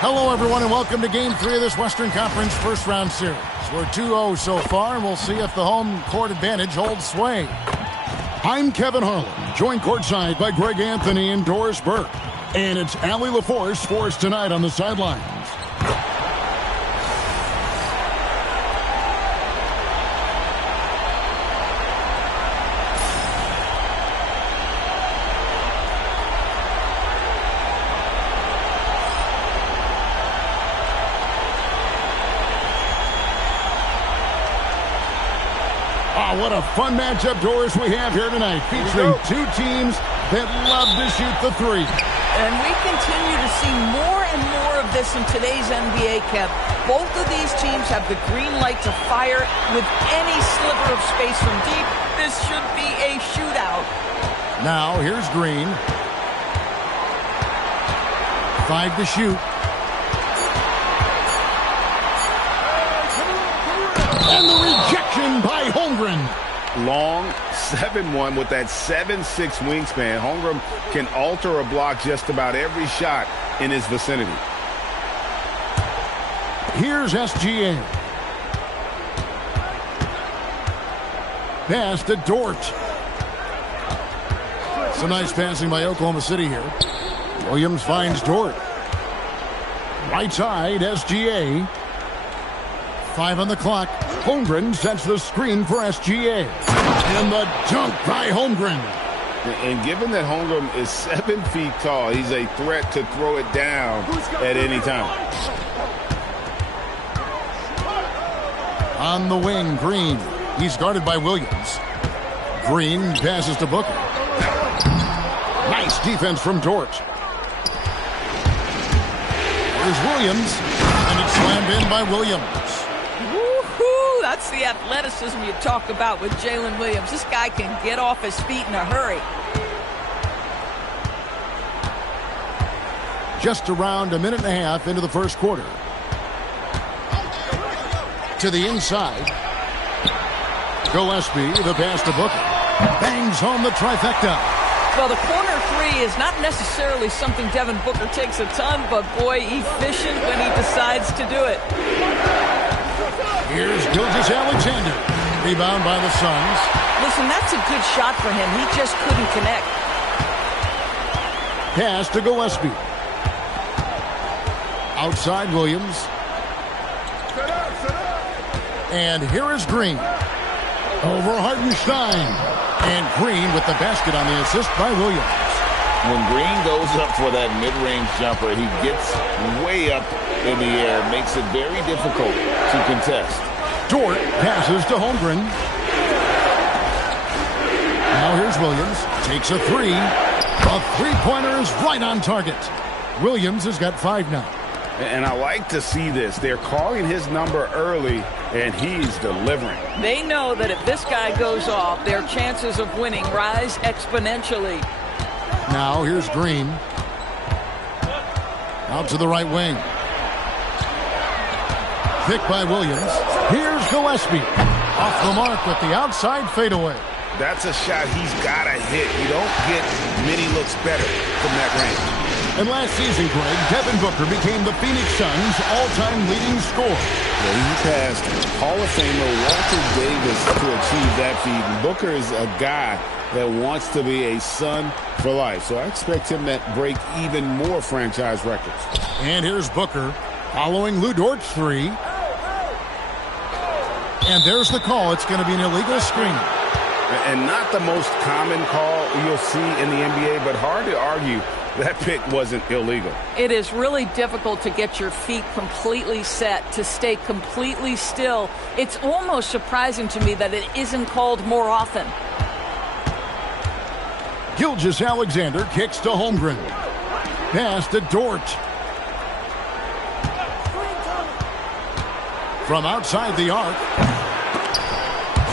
Hello, everyone, and welcome to Game 3 of this Western Conference first-round series. We're 2-0 so far, and we'll see if the home court advantage holds sway. I'm Kevin Harlan, joined courtside by Greg Anthony and Doris Burke. And it's Allie LaForce for us tonight on the sidelines. What a fun matchup, Doris, we have here tonight, featuring two teams that love to shoot the three. And we continue to see more and more of this in today's NBA, Kev. Both of these teams have the green light to fire with any sliver of space from deep. This should be a shootout. Now, here's Green. 5 to shoot. And the rejection by Holmgren. Long 7-1 with that 7'6" wingspan. Holmgren can alter or block just about every shot in his vicinity. Here's SGA. Pass to Dort. Some nice passing by Oklahoma City here. Williams finds Dort. Right side, SGA. 5 on the clock. Holmgren sets the screen for SGA. And the dunk by Holmgren. And given that Holmgren is 7 feet tall, he's a threat to throw it down at any time. On the wing, Green. He's guarded by Williams. Green passes to Booker. Nice defense from Dort. Here's Williams. And it's slammed in by Williams. That's the athleticism you talk about with Jalen Williams. This guy can get off his feet in a hurry. Just around a minute and a half into the first quarter. To the inside. Gillespie, the pass to Booker. Bangs home the trifecta. Well, the corner three is not necessarily something Devin Booker takes a ton, but boy, efficient when he decides to do it. Here's Gilgeous-Alexander. Rebound by the Suns. Listen, that's a good shot for him. He just couldn't connect. Pass to Gillespie. Outside Williams. And here is Green. Over Hartenstein. And Green with the basket on the assist by Williams. When Green goes up for that mid-range jumper, he gets way up in the air, makes it very difficult to contest. Dort passes to Holmgren. Now here's Williams. Takes a three. A three-pointer is right on target. Williams has got 5 now. And I like to see this. They're calling his number early, and he's delivering. They know that if this guy goes off, their chances of winning rise exponentially. Now here's Green. Out to the right wing. Pick by Williams. Here's Gillespie. Off the mark with the outside fadeaway. That's a shot he's got to hit. You don't get many looks better from that range. And last season, Greg, Devin Booker became the Phoenix Suns' all-time leading scorer. Yeah, he passed Hall of Famer Walter Davis to achieve that feat. And Booker is a guy that wants to be a Sun for life. So I expect him to break even more franchise records. And here's Booker following Lou Dort's three. And there's the call. It's going to be an illegal screen. And not the most common call you'll see in the NBA, but hard to argue that pick wasn't illegal. It is really difficult to get your feet completely set, to stay completely still. It's almost surprising to me that it isn't called more often. Gilgeous-Alexander kicks to Holmgren. Pass to Dort. From outside the arc.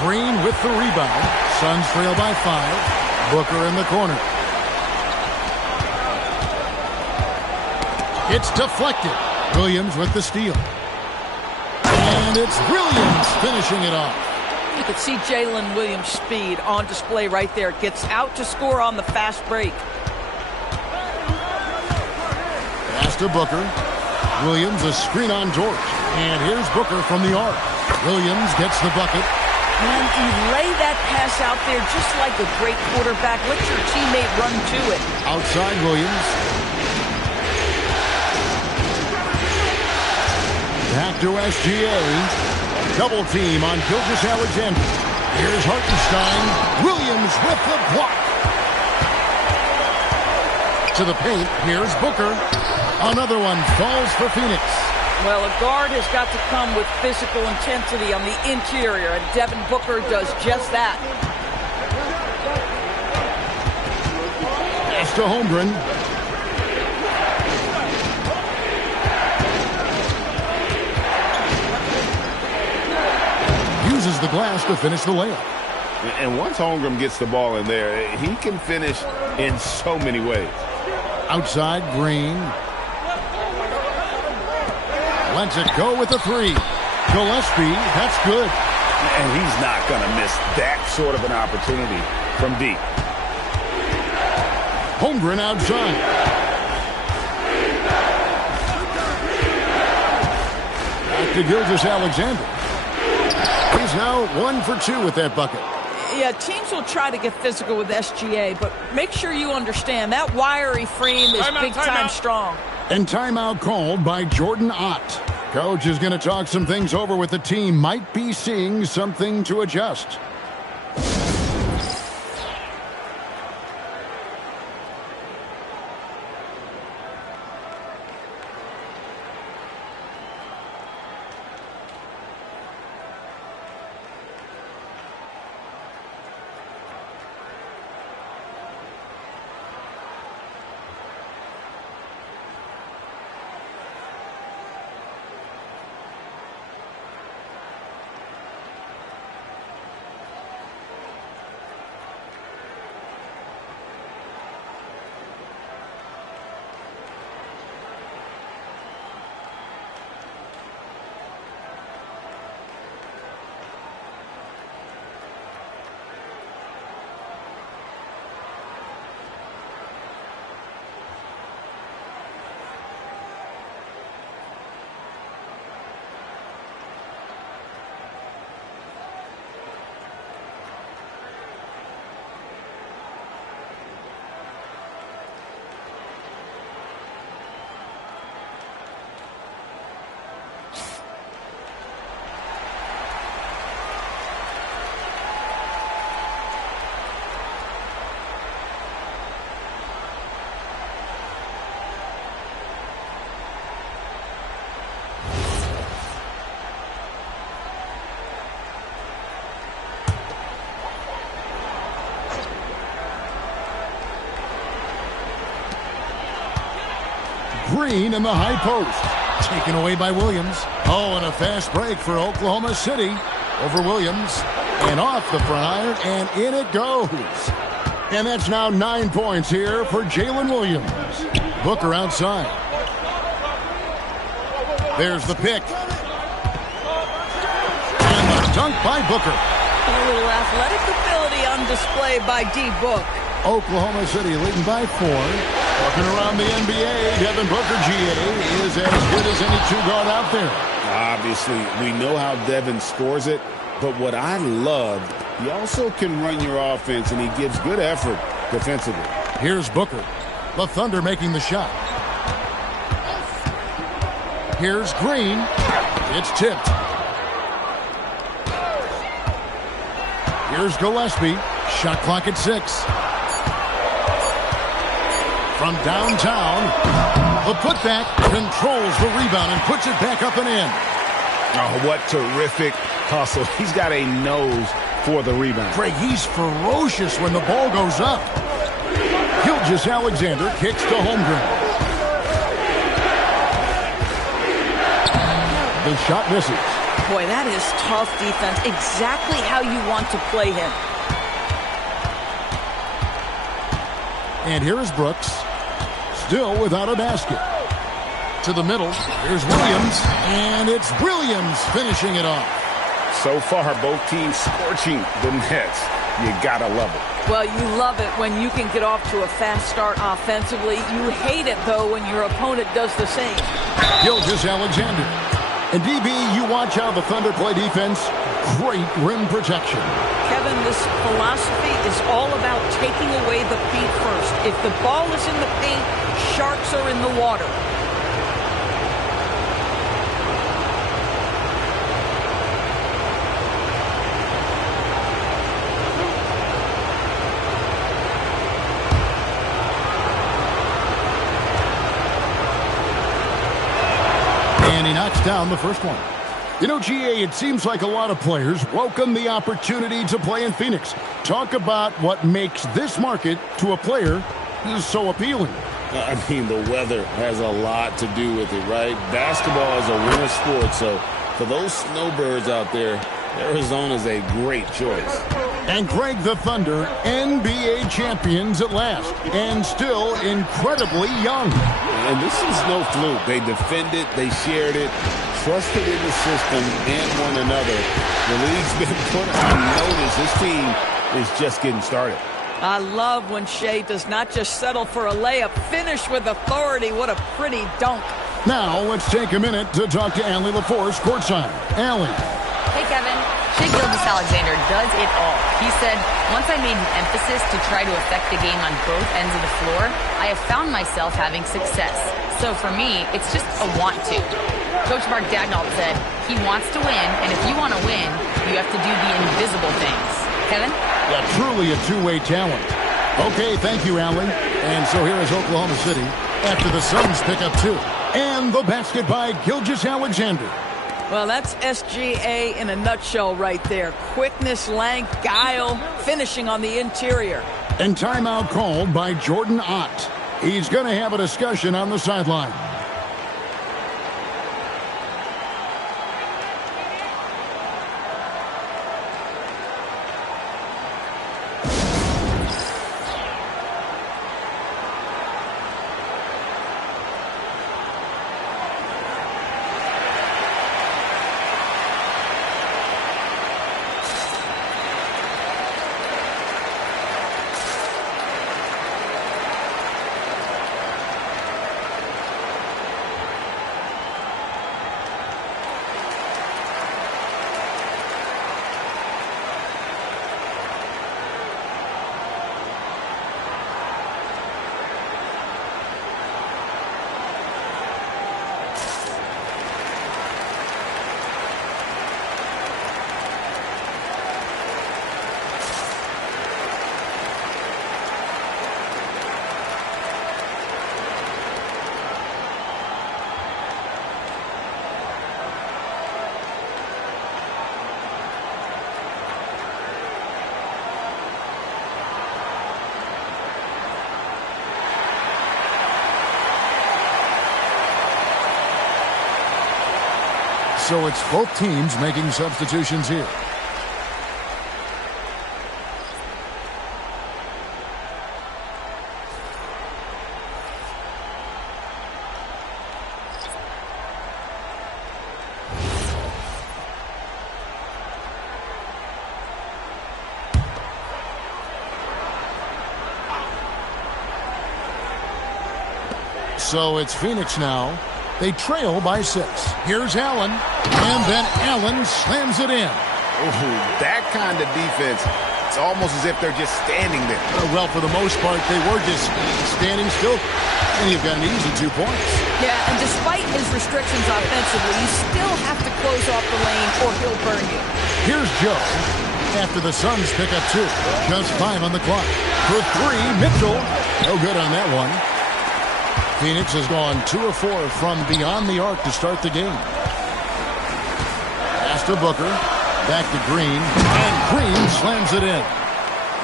Green with the rebound. Suns trail by 5. Booker in the corner. It's deflected. Williams with the steal. And it's Williams finishing it off. You could see Jalen Williams' speed on display right there. Gets out to score on the fast break. Pass to Booker. Williams, a screen on George. And here's Booker from the arc. Williams gets the bucket. And you lay that pass out there just like a great quarterback. Let your teammate run to it. Outside Williams. Back to SGA. Double team on Gilgeous-Alexander. Here's Hartenstein. Williams with the block. To the paint. Here's Booker. Another one falls for Phoenix. Well, a guard has got to come with physical intensity on the interior, and Devin Booker does just that. Pass to Holmgren. Uses the glass to finish the layup. And once Holmgren gets the ball in there, he can finish in so many ways. Outside, Green. Lets it go with a three. Gillespie, that's good. And he's not going to miss that sort of an opportunity from deep. Holmgren outside. Back to Gilgeous-Alexander. He's now 1 for 2 with that bucket. Yeah, teams will try to get physical with SGA, but make sure you understand that wiry frame is big-time strong. And timeout called by Jordan Ott. Coach is going to talk some things over with the team. Might be seeing something to adjust. Green in the high post. Taken away by Williams. Oh, and a fast break for Oklahoma City over Williams. And off the front iron, and in it goes. And that's now 9 points here for Jalen Williams. Booker outside. There's the pick. And the dunk by Booker. A little athletic ability on display by D-Book. Oklahoma City leading by 4. Walking around the NBA, Devin Booker, GA, is as good as any two-guard out there. Obviously, we know how Devin scores it, but what I love, he also can run your offense, and he gives good effort defensively. Here's Booker. The Thunder making the shot. Here's Green. It's tipped. Here's Gillespie. Shot clock at 6. From downtown, the putback controls the rebound and puts it back up and in. Oh, what terrific hustle. He's got a nose for the rebound. Craig, he's ferocious when the ball goes up. Gilgeous-Alexander kicks to Holmgren. The shot misses. Boy, that is tough defense. Exactly how you want to play him. And here is Brooks. Still without a basket. To the middle. Here's Williams. And it's Williams finishing it off. So far, both teams scorching the Nets. You gotta love it. Well, you love it when you can get off to a fast start offensively. You hate it, though, when your opponent does the same. Gilgeous-Alexander. And DB, you watch how the Thunder play defense. Great rim protection. Kevin, this philosophy is all about taking away the paint first. If the ball is in the paint, sharks are in the water. And he knocks down the first one. You know, GA, it seems like a lot of players welcome the opportunity to play in Phoenix. Talk about what makes this market to a player so appealing. I mean, the weather has a lot to do with it, right? Basketball is a winter sport, so for those snowbirds out there, Arizona's a great choice. And Greg, the Thunder, NBA champions at last, and still incredibly young. And this is no fluke. They defended, they shared it, trusted in the system and one another. The league's been put on notice. This team is just getting started. I love when Shea does not just settle for a layup, finish with authority. What a pretty dunk. Now let's take a minute to talk to Allie LaForce courtside. Allie. Hey, Kevin. Shea Gilgeous-Alexander does it all. He said, once I made an emphasis to try to affect the game on both ends of the floor, I have found myself having success. So for me, it's just a want to. Coach Mark Dagnall said, he wants to win, and if you want to win, you have to do the invisible things. Kevin? Yeah, truly a two-way talent. Okay, thank you, Allie. And so here is Oklahoma City after the Suns pick up 2. And the basket by Gilgeous-Alexander. Well, that's SGA in a nutshell right there. Quickness, length, guile, finishing on the interior. And timeout called by Jordan Ott. He's going to have a discussion on the sideline. So it's both teams making substitutions here. So it's Phoenix now. They trail by 6. Here's Allen. And then Allen slams it in. Ooh, that kind of defense, it's almost as if they're just standing there. Well, for the most part, they were just standing still. And you've got an easy 2 points. Yeah, and despite his restrictions offensively, you still have to close off the lane or he'll burn you. Here's Joe. After the Suns pick up 2. Just 5 on the clock. For 3, Mitchell. No good on that one. Phoenix has gone 2 of 4 from beyond the arc to start the game. Pass to Booker. Back to Green. And Green slams it in.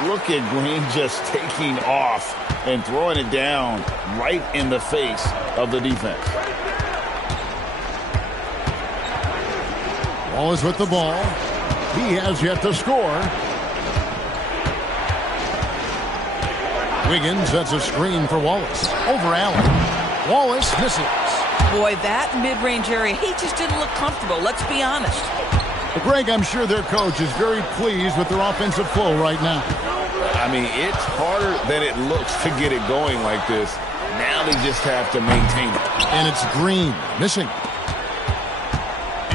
Look at Green just taking off and throwing it down right in the face of the defense. Wallace with the ball. He has yet to score. Wiggins sets a screen for Wallace. Over Allen. Wallace misses. Boy, that mid-range area, he just didn't look comfortable. Let's be honest. Greg, I'm sure their coach is very pleased with their offensive flow right now. I mean, it's harder than it looks to get it going like this. Now they just have to maintain it. And it's Green missing.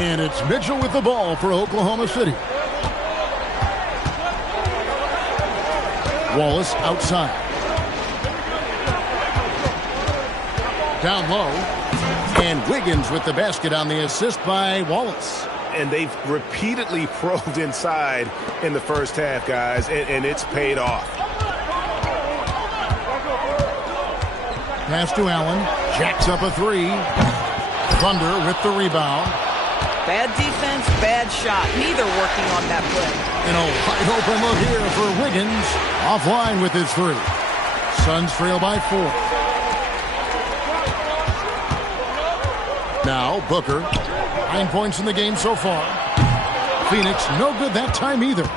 And it's Mitchell with the ball for Oklahoma City. Wallace outside. Down low. And Wiggins with the basket on the assist by Wallace. And they've repeatedly probed inside in the first half, guys, and it's paid off. Pass to Allen. Jacks up a three. Thunder with the rebound. Bad defense, bad shot. Neither working on that play. And a wide open look here for Wiggins. Offline with his three. Suns trail by 4. Now Booker. 9 points in the game so far. Phoenix no good that time either.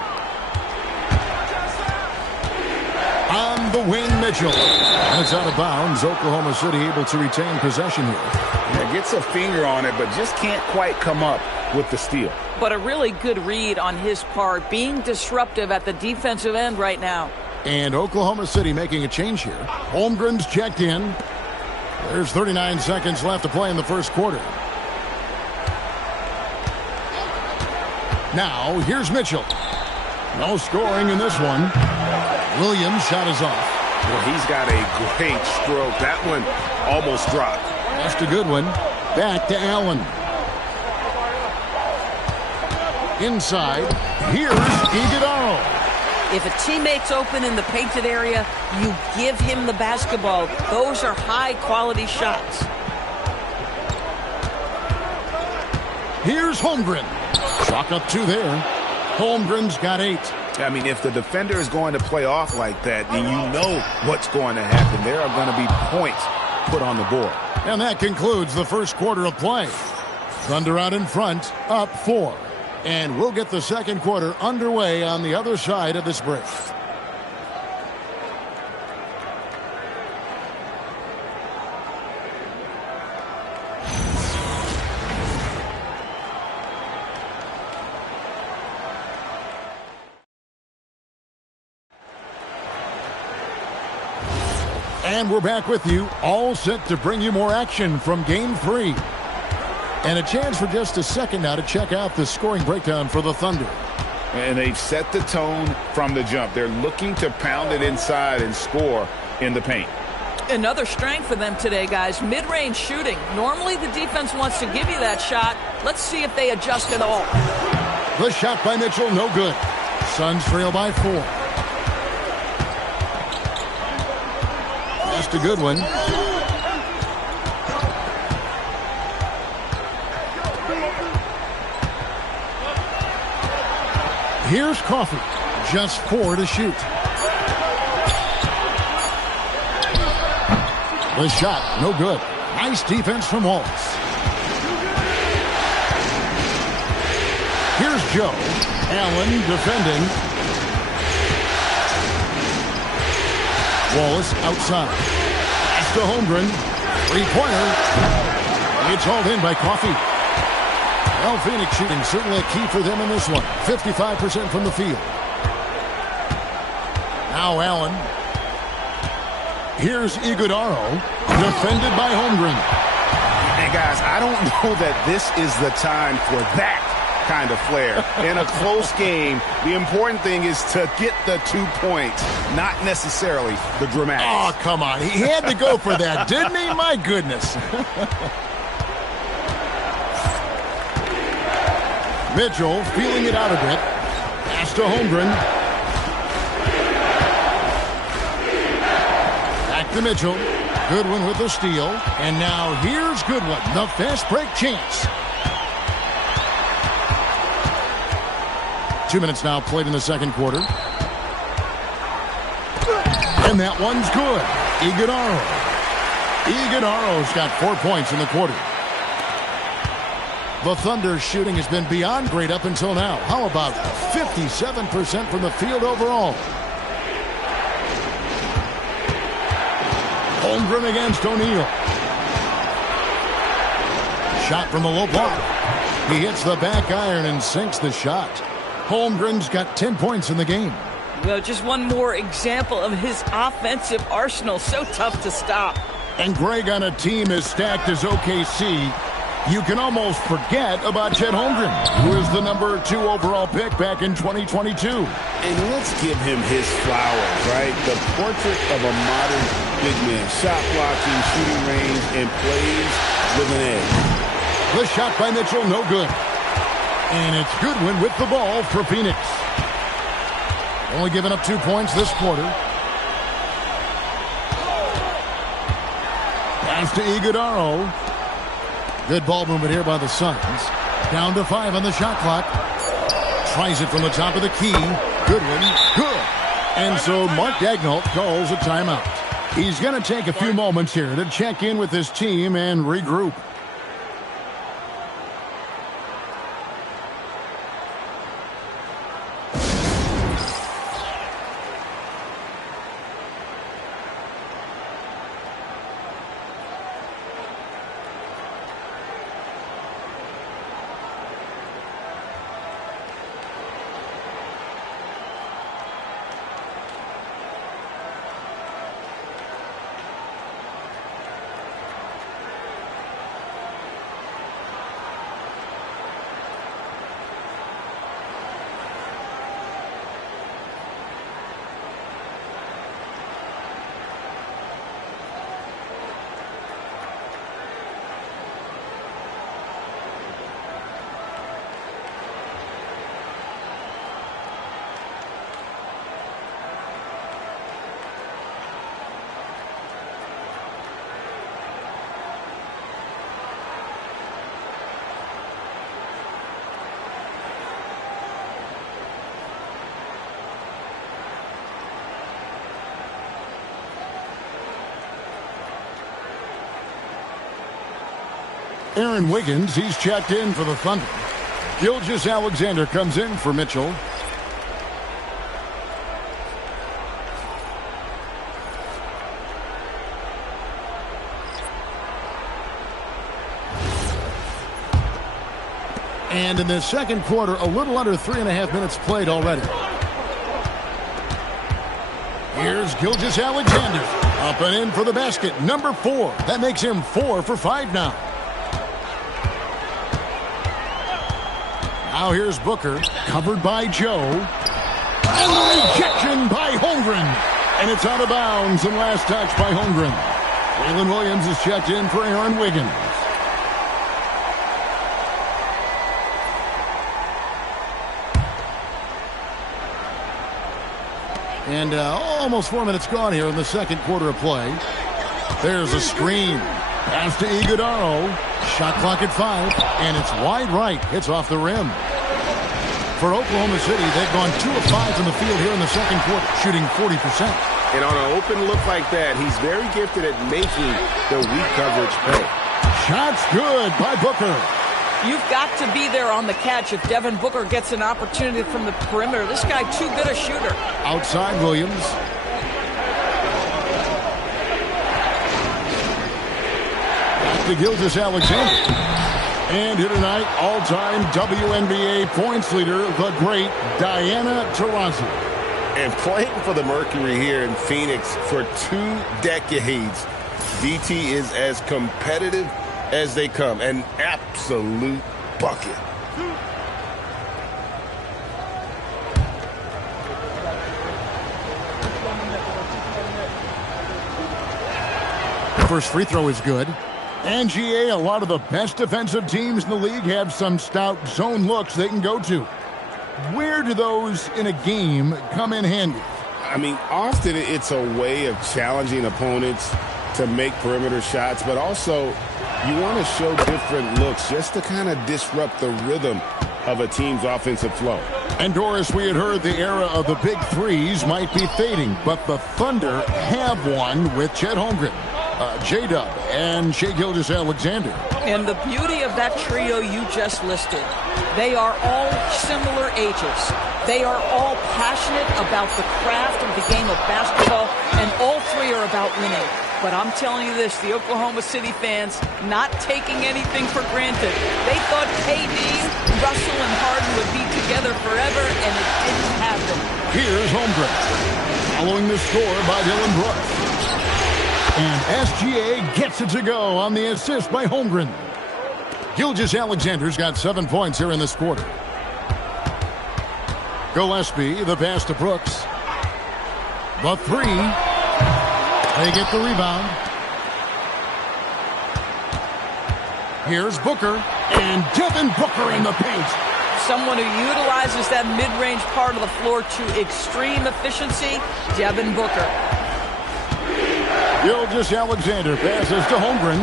On the wing, Mitchell. And it's out of bounds. Oklahoma City able to retain possession here. Yeah, gets a finger on it, but just can't quite come up with the steal. But a really good read on his part, being disruptive at the defensive end right now. And Oklahoma City making a change here. Holmgren's checked in. There's 39 seconds left to play in the first quarter. Now, here's Mitchell. No scoring in this one. Williams' shot is off. Well, he's got a great stroke. That one almost dropped. That's a good one. Back to Allen. Inside. Here's Iguodala. If a teammate's open in the painted area, you give him the basketball. Those are high-quality shots. Here's Holmgren. Chalk up 2 there. Holmgren's got 8. I mean, if the defender is going to play off like that, then you know what's going to happen. There are going to be points put on the board. And that concludes the first quarter of play. Thunder out in front, up 4. And we'll get the second quarter underway on the other side of this break. And we're back with you, all set to bring you more action from Game 3. And a chance for just a second now to check out the scoring breakdown for the Thunder. And they've set the tone from the jump. They're looking to pound it inside and score in the paint. Another strength for them today, guys. Mid-range shooting. Normally the defense wants to give you that shot. Let's see if they adjust at all. The shot by Mitchell, no good. Suns trail by 4. Just a good one. Here's Coffey. Just 4 to shoot. The shot, no good. Nice defense from Wallace. Here's Joe. Allen defending. Wallace outside. Pass to Holmgren. 3-pointer. It's hauled in by Coffey. Well, Phoenix shooting certainly a key for them in this one. 55% from the field. Now Allen. Here's Iguodala. Defended by Holmgren. And guys, I don't know that this is the time for that kind of flair. In a close game, the important thing is to get the 2 points, not necessarily the dramatics. Oh, come on. He had to go for that, didn't he? My goodness. Mitchell feeling it out a bit. Pass to Holmgren. Back to Mitchell. Goodwin with the steal. And now here's Goodwin. The fast break chance. 2 minutes now played in the second quarter. And that one's good. Iguodala. Iguodala's got 4 points in the quarter. The Thunder's shooting has been beyond great up until now. How about 57% from the field overall? Holmgren against O'Neal. Shot from the low block. He hits the back iron and sinks the shot. Holmgren's got 10 points in the game. Well, just one more example of his offensive arsenal. So tough to stop. And Greg, on a team as stacked as OKC, you can almost forget about Chet Holmgren, who is the number 2 overall pick back in 2022. And let's give him his flowers, right? The portrait of a modern big man. Shot blocking, shooting range, and plays with an edge. The shot by Mitchell, no good. And it's Goodwin with the ball for Phoenix. Only giving up 2 points this quarter. Pass to Iguodaro. Good ball movement here by the Suns. Down to 5 on the shot clock. Tries it from the top of the key. Goodwin, good. And so Mark Daigneault calls a timeout. He's going to take a few moments here to check in with his team and regroup. Aaron Wiggins, he's checked in for the Thunder. Gilgeous-Alexander comes in for Mitchell. And in the second quarter, a little under 3.5 minutes played already. Here's Gilgeous-Alexander. Up and in for the basket. Number 4. That makes him 4 for 5 now. Now here's Booker, covered by Joe. And the rejection by Holmgren. And it's out of bounds, and last touch by Holmgren. Waylon Williams is checked in for Aaron Wiggins. And almost 4 minutes gone here in the second quarter of play. There's a screen. Pass to Iguodaro. Shot clock at 5, and it's wide right. Hits off the rim. For Oklahoma City, they've gone 2 of 5 from the field here in the second quarter, shooting 40%. And on an open look like that, he's very gifted at making the weak coverage pay. Shots good by Booker. You've got to be there on the catch if Devin Booker gets an opportunity from the perimeter. This guy, too good a shooter. Outside Williams. Back to Gilgeous-Alexander. And here tonight, all-time WNBA points leader, the great Diana Taurasi. And playing for the Mercury here in Phoenix for 2 decades, DT is as competitive as they come. An absolute bucket. The first free throw is good. And GA, a lot of the best defensive teams in the league have some stout zone looks they can go to. Where do those in a game come in handy? I mean, often it's a way of challenging opponents to make perimeter shots, but also you want to show different looks just to kind of disrupt the rhythm of a team's offensive flow. And Doris, we had heard the era of the big threes might be fading, but the Thunder have one with Chet Holmgren, J-Dub, and Shai Gilgeous-Alexander. And the beauty of that trio you just listed, they are all similar ages. They are all passionate about the craft of the game of basketball, and all 3 are about winning. But I'm telling you this, the Oklahoma City fans not taking anything for granted. They thought KD, Russell, and Harden would be together forever, and it didn't happen. Here's Holmgren. Following the score by Dylan Brooks. And SGA gets it to go on the assist by Holmgren. Gilgeous-Alexander's got 7 points here in this quarter. Gillespie, the pass to Brooks. The three. They get the rebound. Here's Booker. And Devin Booker in the paint. Someone who utilizes that mid-range part of the floor to extreme efficiency, Devin Booker. Gilgeous-Alexander passes to Holmgren.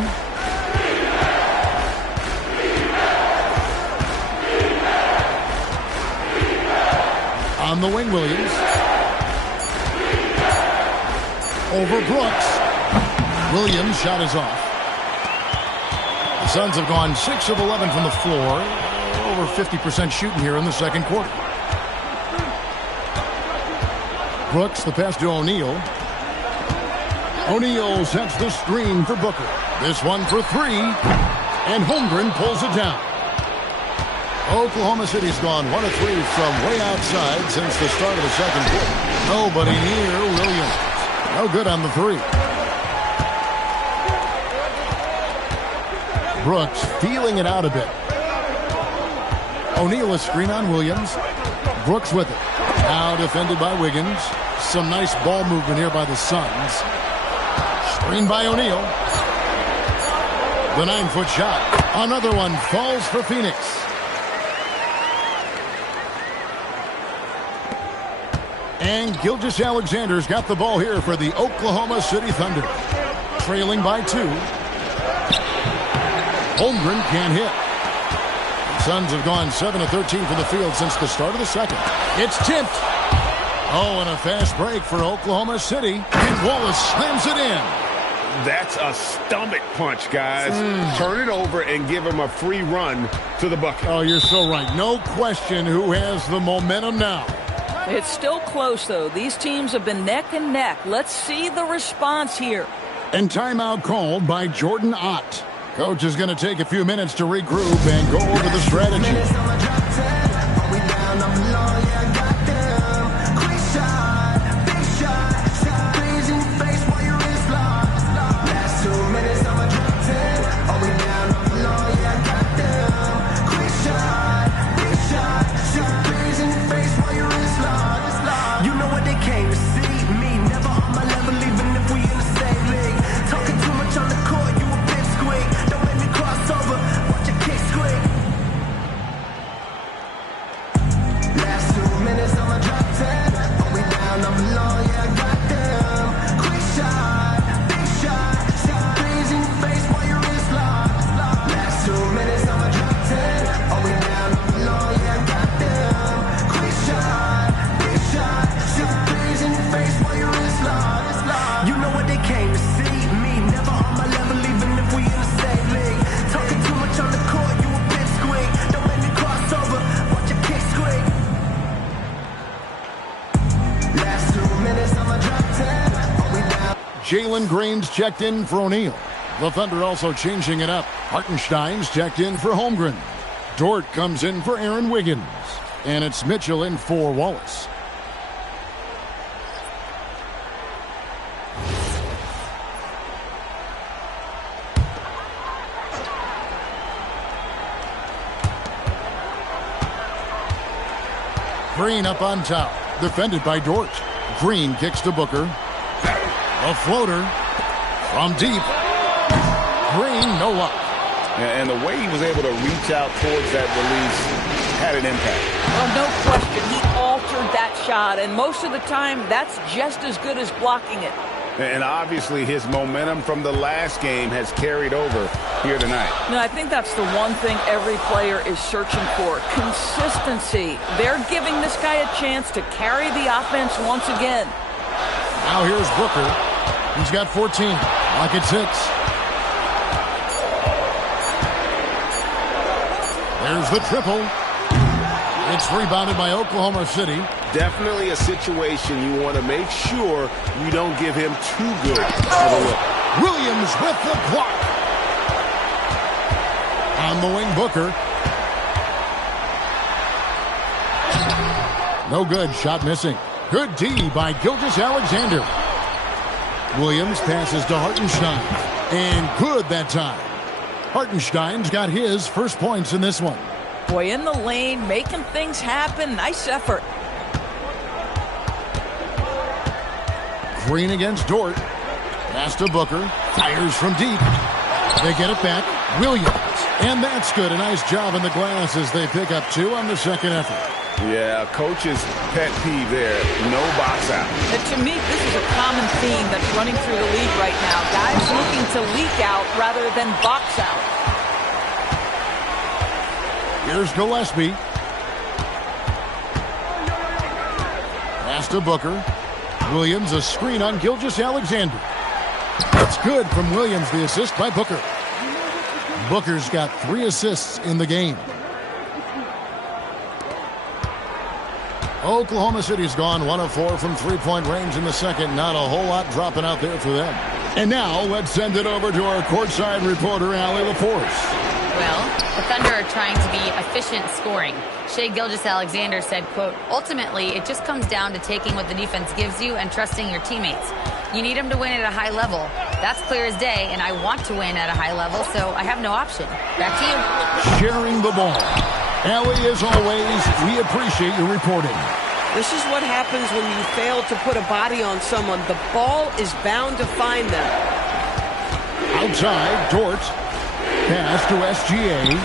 On the wing, Williams. Over Brooks. Williams' shot is off. The Suns have gone 6 of 11 from the floor. Over 50% shooting here in the second quarter. Brooks, the pass to O'Neal. O'Neal sets the screen for Booker. This one for three. And Holmgren pulls it down. Oklahoma City's gone 1 of 3 from way outside since the start of the second quarter. Nobody near Williams. No good on the three. Brooks feeling it out a bit. O'Neal a screen on Williams. Brooks with it. Now defended by Wiggins. Some nice ball movement here by the Suns. Screen by O'Neal. The 9-foot shot. Another one falls for Phoenix. And Gilgeous-Alexander's got the ball here for the Oklahoma City Thunder. Trailing by 2. Holmgren can't hit. The Suns have gone 7 of 13 from the field since the start of the second. It's tipped. Oh, and a fast break for Oklahoma City. And Wallace slams it in. That's a stomach punch, guys. Turn it over and give him a free run to the bucket. Oh, you're so right. No question who has the momentum now. It's still close, though. These teams have been neck and neck. Let's see the response here. And timeout called by Jordan Ott. Coach is going to take a few minutes to regroup and go over the strategy. Jalen Green's checked in for O'Neal. The Thunder also changing it up. Hartenstein's checked in for Holmgren. Dort comes in for Aaron Wiggins. And it's Mitchell in for Wallace. Green up on top. Defended by Dort. Green kicks to Booker. A floater from deep. Green, no luck. And the way he was able to reach out towards that release had an impact. Well, no question. He altered that shot, and most of the time, that's just as good as blocking it. And obviously, his momentum from the last game has carried over here tonight. No, I think that's the one thing every player is searching for. Consistency. They're giving this guy a chance to carry the offense once again. Now here's Booker. He's got 14. Lock at 6. There's the triple. It's rebounded by Oklahoma City. Definitely a situation you want to make sure you don't give him too good of a look. Williams with the block. On the wing, Booker. No good. Shot missing. Good D by Gilgeous-Alexander. Williams passes to Hartenstein. And good that time. Hartenstein's got his first points in this one. Boy, in the lane, making things happen. Nice effort. Green against Dort. Pass to Booker. Fires from deep. They get it back. Williams. And that's good. A nice job in the glass as they pick up 2 on the second effort. Yeah, coach's pet peeve there. No box out. And to me, this is a common theme that's running through the league right now. Guys looking to leak out rather than box out. Here's Gillespie. Pass to Booker. Williams, a screen on Gilgeous-Alexander. That's good from Williams, the assist by Booker. Booker's got 3 assists in the game. Oklahoma City's gone 1 of 4 from three-point range in the second. Not a whole lot dropping out there for them. And now let's send it over to our courtside reporter, Allie LaForce. Well, the Thunder are trying to be efficient scoring. Shai Gilgeous-Alexander said, quote, ultimately, it just comes down to taking what the defense gives you and trusting your teammates. You need them to win at a high level. That's clear as day, and I want to win at a high level, so I have no option. Back to you. Sharing the ball. Allie, as always, we appreciate your reporting. This is what happens when you fail to put a body on someone. The ball is bound to find them. Outside, Dort. Pass to SGA.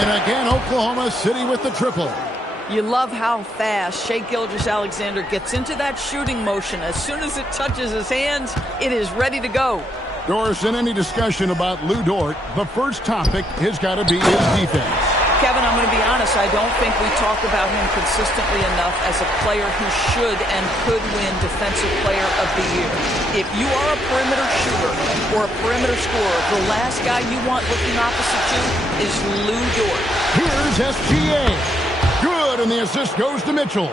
And again, Oklahoma City with the triple. You love how fast Shai Gilgeous-Alexander gets into that shooting motion. As soon as it touches his hands, it is ready to go. Doris, in any discussion about Lou Dort, the first topic has got to be his defense. Kevin, I'm going to be honest, I don't think we talk about him consistently enough as a player who should and could win Defensive Player of the Year. If you are a perimeter shooter or a perimeter scorer, the last guy you want looking opposite you is Lou Dort. Here's SGA. Good, and the assist goes to Mitchell.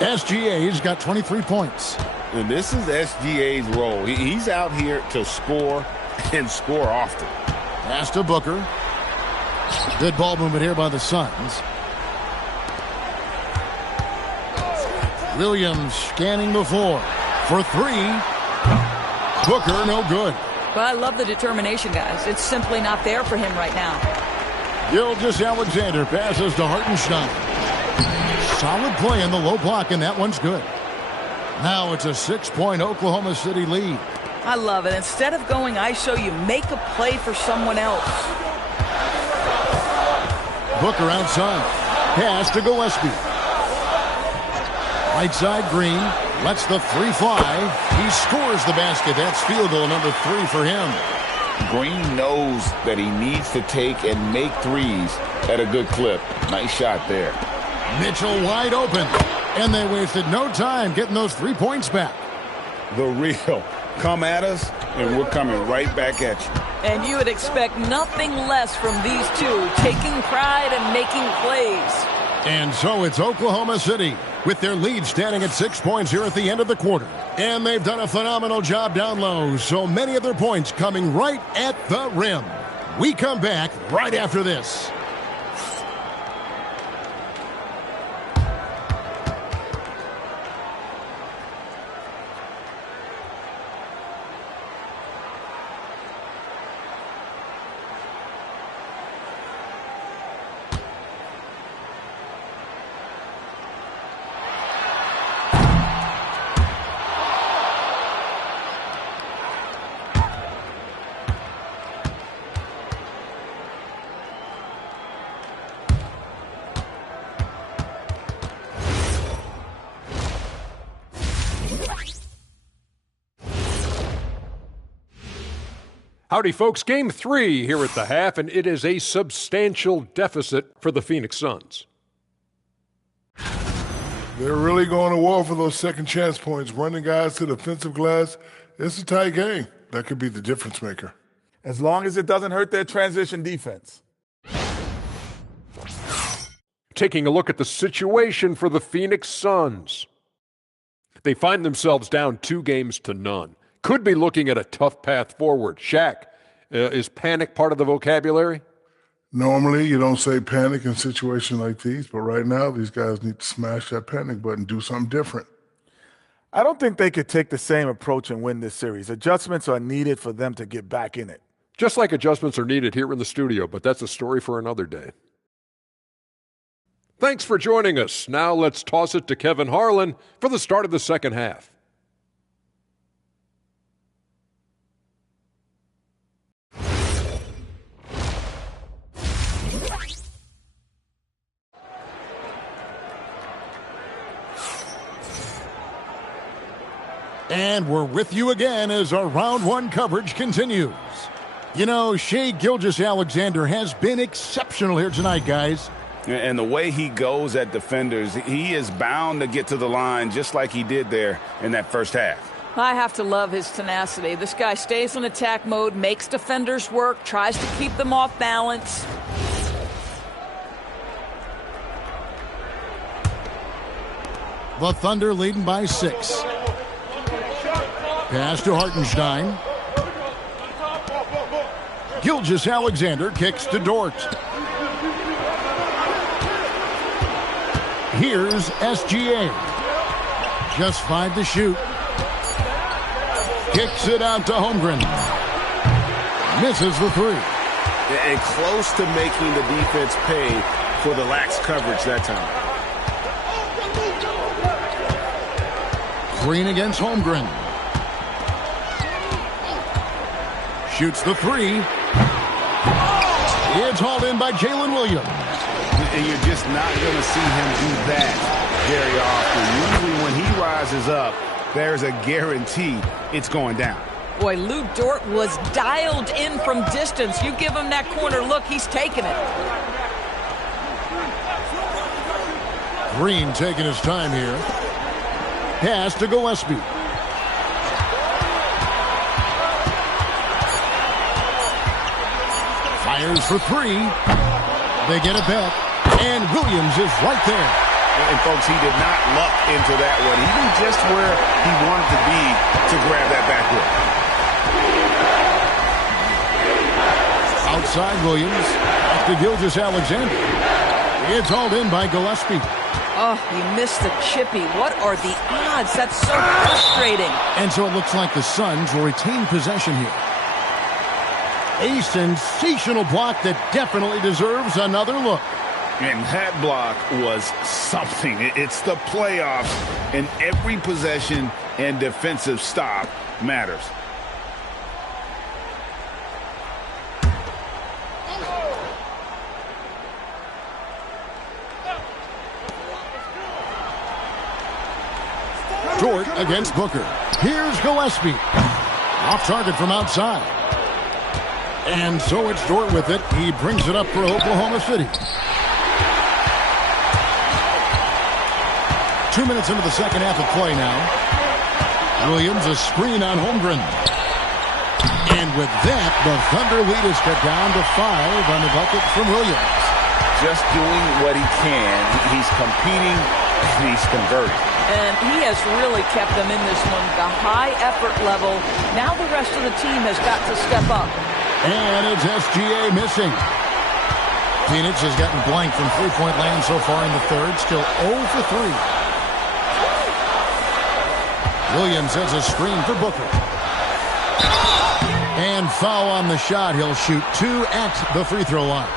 SGA's got 23 points. And this is SGA's role. He's out here to score and score often. Pass to Booker. Good ball movement here by the Suns. Williams scanning the floor for 3. Booker, no good. But I love the determination, guys. It's simply not there for him right now. Gilgeous-Alexander passes to Hartenstein. Solid play in the low block, and that one's good. Now it's a 6-point Oklahoma City lead. I love it. Instead of going ISO, you make a play for someone else. Booker outside. Pass to Gillespie. Right side, Green. Lets the 3 fly. He scores the basket. That's field goal number 3 for him. Green knows that he needs to take and make threes at a good clip. Nice shot there. Mitchell wide open. And they wasted no time getting those 3 points back. The real. Come at us, and we're coming right back at you. And you would expect nothing less from these two, taking pride and making plays. And so it's Oklahoma City with their lead standing at 6 points here at the end of the quarter. And they've done a phenomenal job down low, so many of their points coming right at the rim. We come back right after this. Howdy, folks. Game 3 here at the half, and it is a substantial deficit for the Phoenix Suns. They're really going to war for those second chance points, running guys to the offensive glass. It's a tight game. That could be the difference maker. As long as it doesn't hurt their transition defense. Taking a look at the situation for the Phoenix Suns. They find themselves down 2 games to none. could be looking at a tough path forward. Shaq, is panic part of the vocabulary? Normally, you don't say panic in situations like these, but right now, these guys need to smash that panic button, do something different. I don't think they could take the same approach and win this series. Adjustments are needed for them to get back in it. Just like adjustments are needed here in the studio, but that's a story for another day. Thanks for joining us. Now let's toss it to Kevin Harlan for the start of the second half. And we're with you again as our round one coverage continues. You know, Shai Gilgeous-Alexander has been exceptional here tonight, guys. And the way he goes at defenders, he is bound to get to the line just like he did there in that first half. I have to love his tenacity. This guy stays in attack mode, makes defenders work, tries to keep them off balance. The Thunder leading by 6. Pass to Hartenstein. Gilgeous-Alexander kicks to Dort. Here's SGA. Just 5 to shoot. Kicks it out to Holmgren. Misses the 3. And close to making the defense pay for the lax coverage that time. Green against Holmgren. Shoots the 3. It's hauled in by Jalen Williams. And you're just not going to see him do that very often. Usually when he rises up, there's a guarantee it's going down. Boy, Lou Dort was dialed in from distance. You give him that corner look, he's taking it. Green taking his time here. Pass to Gillespie. Fires for 3. They get it back. And Williams is right there. And folks, he did not luck into that one. He knew just where he wanted to be to grab that backwood. Outside Williams. Back to Gilgeous-Alexander. It's hauled in by Gillespie. Oh, he missed the chippy. What are the odds? That's so frustrating. And so it looks like the Suns will retain possession here. A sensational block that definitely deserves another look. And that block was something. It's the playoffs, and every possession and defensive stop matters. Dort against Booker. Here's Gillespie. Off target from outside. And so it's Dort with it. He brings it up for Oklahoma City. 2 minutes into the second half of play now. Williams a screen on Holmgren. And with that, the Thunder lead is cut down to 5 on the bucket from Williams. Just doing what he can. He's competing and he's converting. And he has really kept them in this one. The high effort level. Now the rest of the team has got to step up. And it's SGA missing. Phoenix has gotten blank from three-point land so far in the third. Still 0 for 3. Williams has a screen for Booker. And foul on the shot. He'll shoot 2 at the free throw line.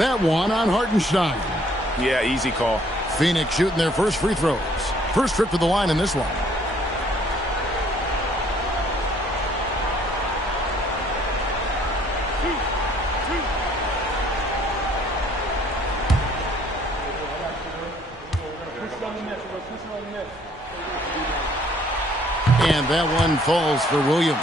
That one on Hartenstein. Yeah, easy call. Phoenix shooting their first free throws. First trip to the line in this one. And that one falls for Williams.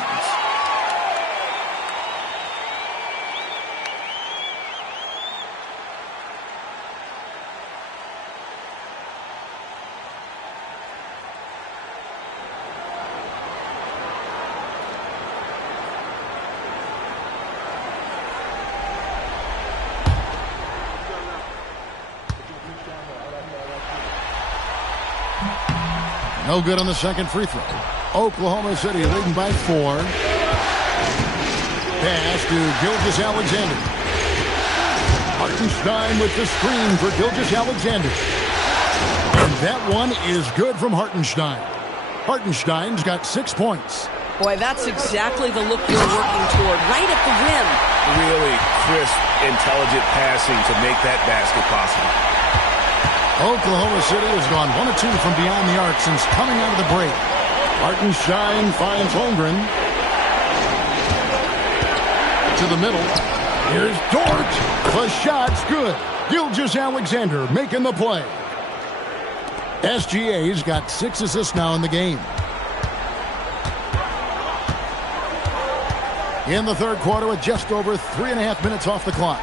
No good on the second free throw. Oklahoma City leading by 4. Pass to Gilgeous-Alexander. Hartenstein with the screen for Gilgeous-Alexander. And that one is good from Hartenstein. Hartenstein's got 6 points. Boy, that's exactly the look you're working toward, right at the rim. Really crisp, intelligent passing to make that basket possible. Oklahoma City has gone 1 of 2 from beyond the arc since coming out of the break. Hartenstein finds Holmgren. To the middle. Here's Dort. The shot's good. Gilgeous-Alexander making the play. SGA's got 6 assists now in the game. In the third quarter with just over 3.5 minutes off the clock.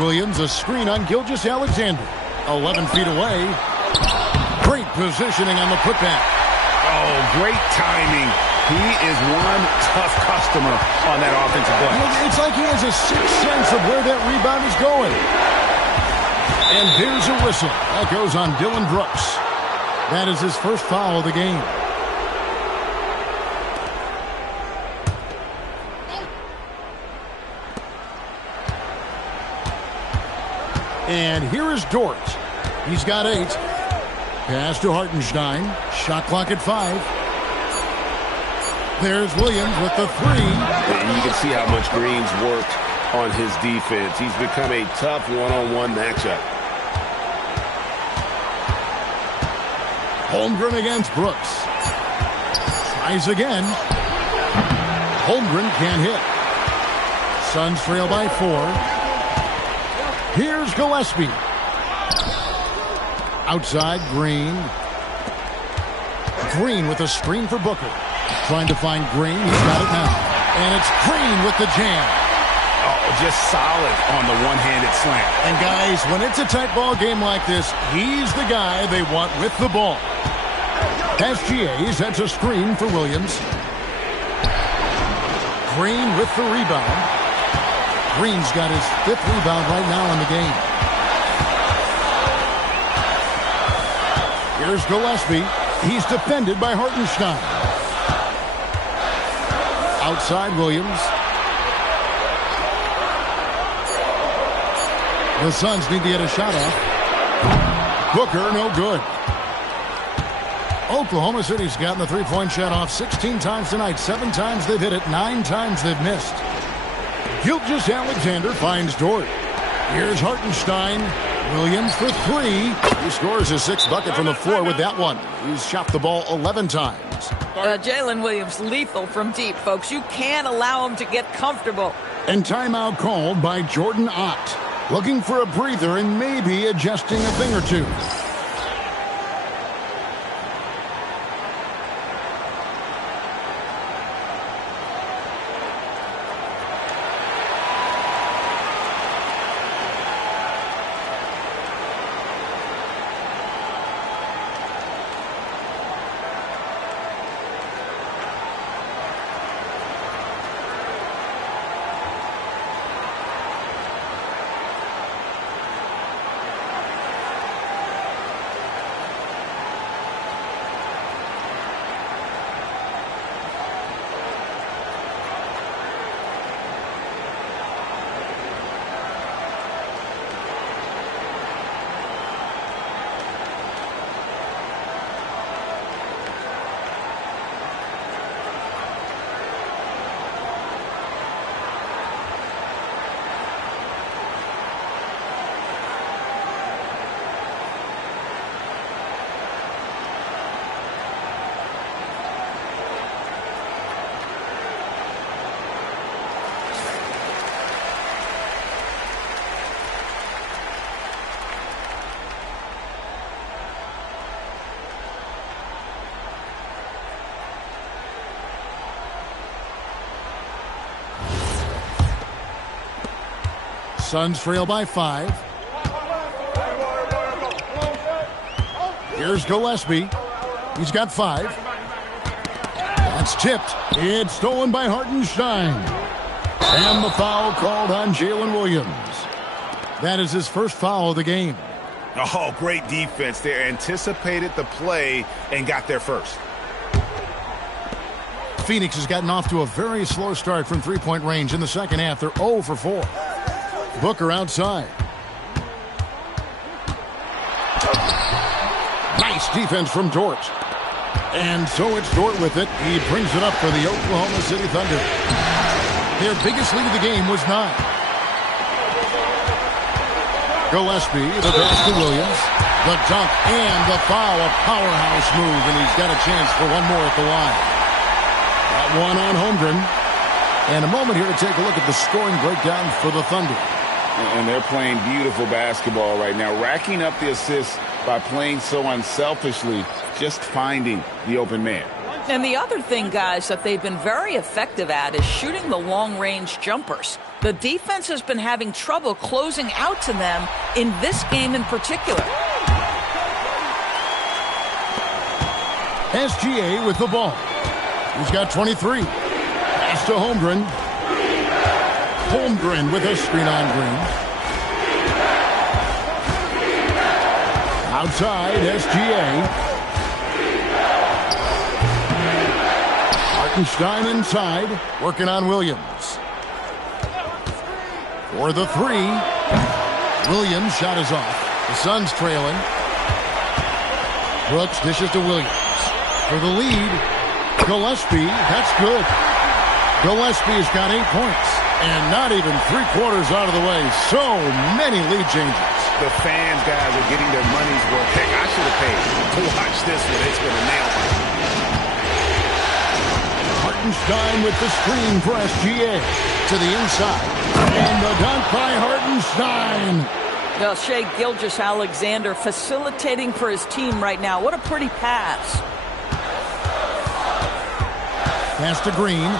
Williams, a screen on Gilgeous-Alexander. 11 feet away. Great positioning on the putback. Oh, great timing. He is one tough customer on that offensive glass. It's like he has a sixth sense of where that rebound is going. And there's a whistle. That goes on Dylan Brooks. That is his first foul of the game. And here is Dort. He's got 8. Pass to Hartenstein. Shot clock at 5. There's Williams with the 3. And you can see how much Green's worked on his defense. He's become a tough one-on-one matchup. Holmgren against Brooks. Tries again. Holmgren can't hit. Suns trail by 4. Here's Gillespie. Outside, Green. Green with a screen for Booker. Trying to find Green. He's got it now. And it's Green with the jam. Oh, just solid on the one-handed slam. And guys, when it's a tight ball game like this, he's the guy they want with the ball. SGA sets a screen for Williams. Green with the rebound. Green's got his 5th rebound right now in the game. Here's Gillespie. He's defended by Hartenstein. Outside Williams. The Suns need to get a shot off. Booker, no good. Oklahoma City's gotten the three-point shot off 16 times tonight. 7 times they've hit it. 9 times they've missed. Gilgeous-Alexander finds Dort. Here's Hartenstein. Williams for 3. He scores his 6th bucket from the floor with that one. He's shot the ball 11 times. Jalen Williams, lethal from deep, folks. You can't allow him to get comfortable. And timeout called by Jordan Ott. Looking for a breather and maybe adjusting a thing or two. Suns trail by 5. Here's Gillespie. He's got 5. That's tipped. It's stolen by Hartenstein. And the foul called on Jalen Williams. That is his first foul of the game. Oh, great defense there. Anticipated the play and got there first. Phoenix has gotten off to a very slow start from three-point range in the second half. They're 0 for 4. Booker outside. Nice defense from Dort. And so it's Dort with it. He brings it up for the Oklahoma City Thunder. Their biggest lead of the game was 9. Gillespie, the pass to Williams. The dunk and the foul. A powerhouse move, and he's got a chance for one more at the line. That one on Holmgren. And a moment here to take a look at the scoring breakdown for the Thunder. And they're playing beautiful basketball right now, racking up the assists by playing so unselfishly, just finding the open man. And the other thing, guys, that they've been very effective at is shooting the long-range jumpers. The defense has been having trouble closing out to them in this game in particular. SGA with the ball. He's got 23. Pass to Holmgren. Holmgren with a screen on Green. Outside, SGA. Hartenstein inside, working on Williams. For the three. Williams' shot is off. The Suns trailing. Brooks dishes to Williams. For the lead, Gillespie, that's good. Gillespie's got 8 points. And not even 3/4 out of the way. So many lead changes. The fans, guys, are getting their money's worth. Heck, I should have paid to watch this one. It's going to nail it. Hartenstein with the screen for SGA. To the inside. And the dunk by Hartenstein. Well, Shea Gilgeous-Alexander facilitating for his team right now. What a pretty pass. Pass to Green.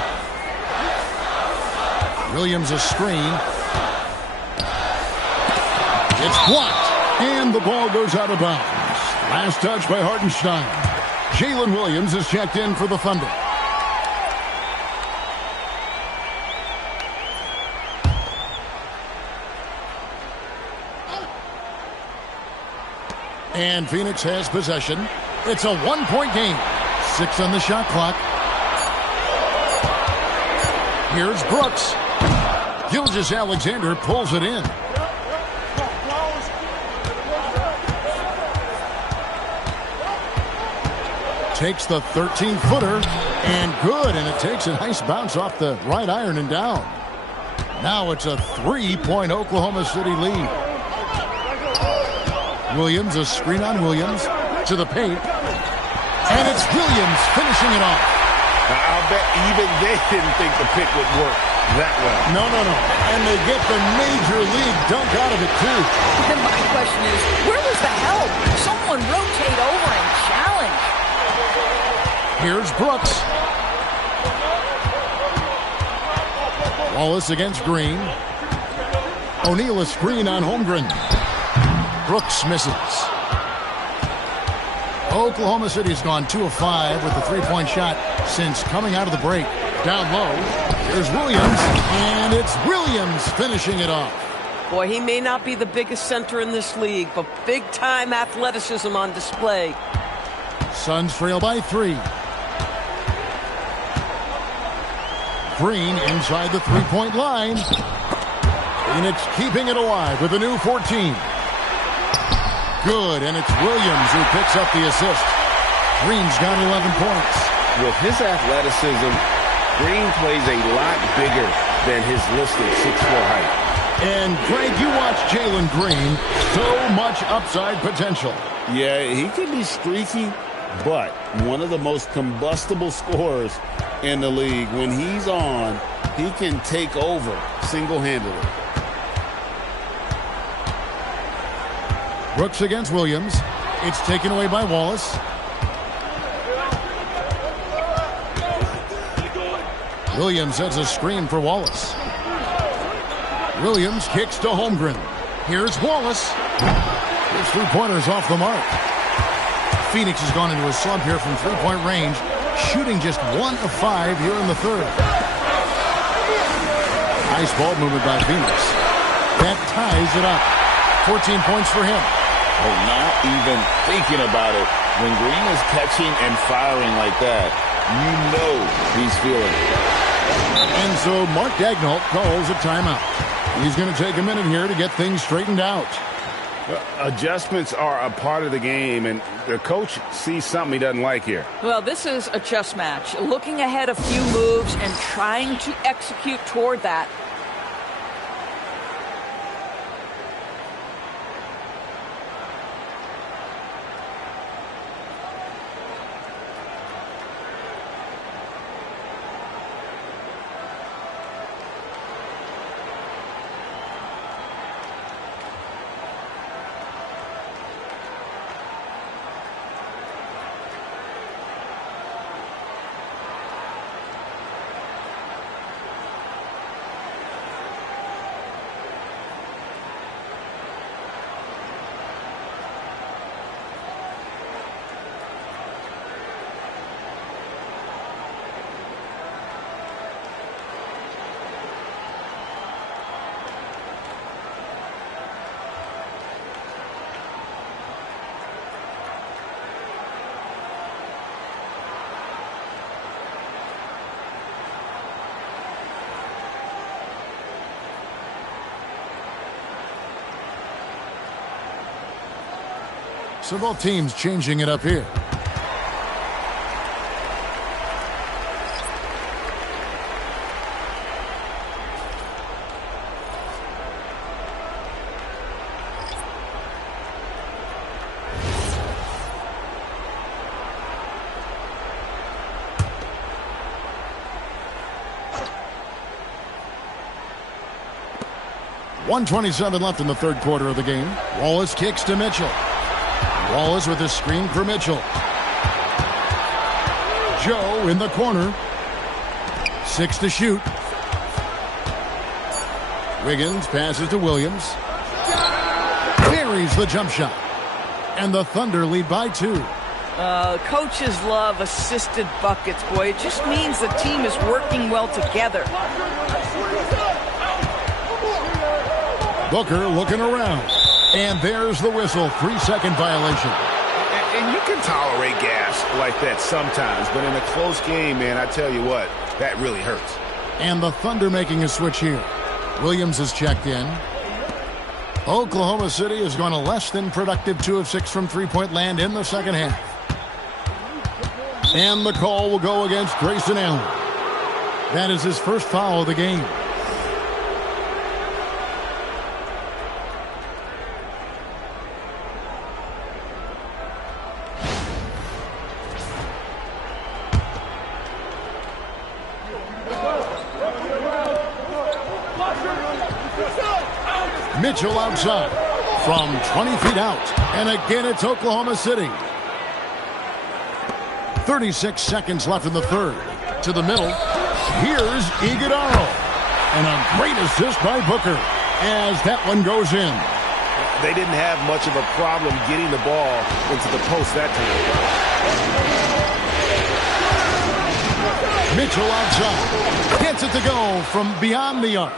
Williams a screen. It's blocked. And the ball goes out of bounds. Last touch by Hartenstein. Jalen Williams is checked in for the Thunder. And Phoenix has possession. It's a one-point game. 6 on the shot clock. Here's Brooks. Gilgeous-Alexander pulls it in. Takes the 13-footer. And good. And it takes a nice bounce off the right iron and down. Now it's a 3-point Oklahoma City lead. Williams, a screen on Williams. To the paint. And it's Williams finishing it off. I'll bet even they didn't think the pick would work that well. No. And they get the major league dunk out of it, too. And my question is, where was the help? Someone rotate over and challenge. Here's Brooks. Wallace against Green. O'Neal a screen on Holmgren. Brooks misses. Oklahoma City's gone 2 of 5 with the three-point shot since coming out of the break. Down low, here's Williams, and it's Williams finishing it off. Boy, he may not be the biggest center in this league, but big-time athleticism on display. Suns trail by 3. Green inside the three-point line. Phoenix keeping it alive with a new 14. Good, and it's Williams who picks up the assist. Green's got 11 points. With his athleticism, Green plays a lot bigger than his listed 6'4" height. And, Greg, you watch Jalen Green. So much upside potential. Yeah, he can be streaky, but one of the most combustible scorers in the league. When he's on, he can take over single-handedly. Brooks against Williams. It's taken away by Wallace. Williams sets a screen for Wallace. Williams kicks to Holmgren. Here's Wallace. His three-pointers off the mark. Phoenix has gone into a slump here from three-point range, shooting just 1 of 5 here in the third. Nice ball movement by Phoenix. That ties it up. 14 points for him. Oh, not even thinking about it. When Green is catching and firing like that, You know he's feeling it. And so Mark Daigneault calls a timeout. He's going to take a minute here to get things straightened out. Adjustments are a part of the game, and the coach sees something he doesn't like here. Well, this is a chess match. Looking ahead a few moves and trying to execute toward that. So both teams changing it up here. .127 left in the third quarter of the game. Wallace kicks to Mitchell. Wallace with a screen for Mitchell. Joe in the corner. 6 to shoot. Wiggins passes to Williams. Buries the jump shot. And the Thunder lead by 2. Coaches love assisted buckets, boy. It just means the team is working well together. Booker looking around. And there's the whistle. 3-second violation. And you can tolerate gas like that sometimes, but in a close game, man, I tell you what, that really hurts. And the Thunder making a switch here. Williams is checked in. Oklahoma City has gone a less than productive 2 of 6 from three-point land in the second half. And the call will go against Grayson Allen. That is his first foul of the game. Mitchell outside from 20 feet out. And again, it's Oklahoma City. 36 seconds left in the third. To the middle. Here's Iguodala. And a great assist by Booker as that one goes in. They didn't have much of a problem getting the ball into the post that time. Mitchell outside. Gets it to go from beyond the arc.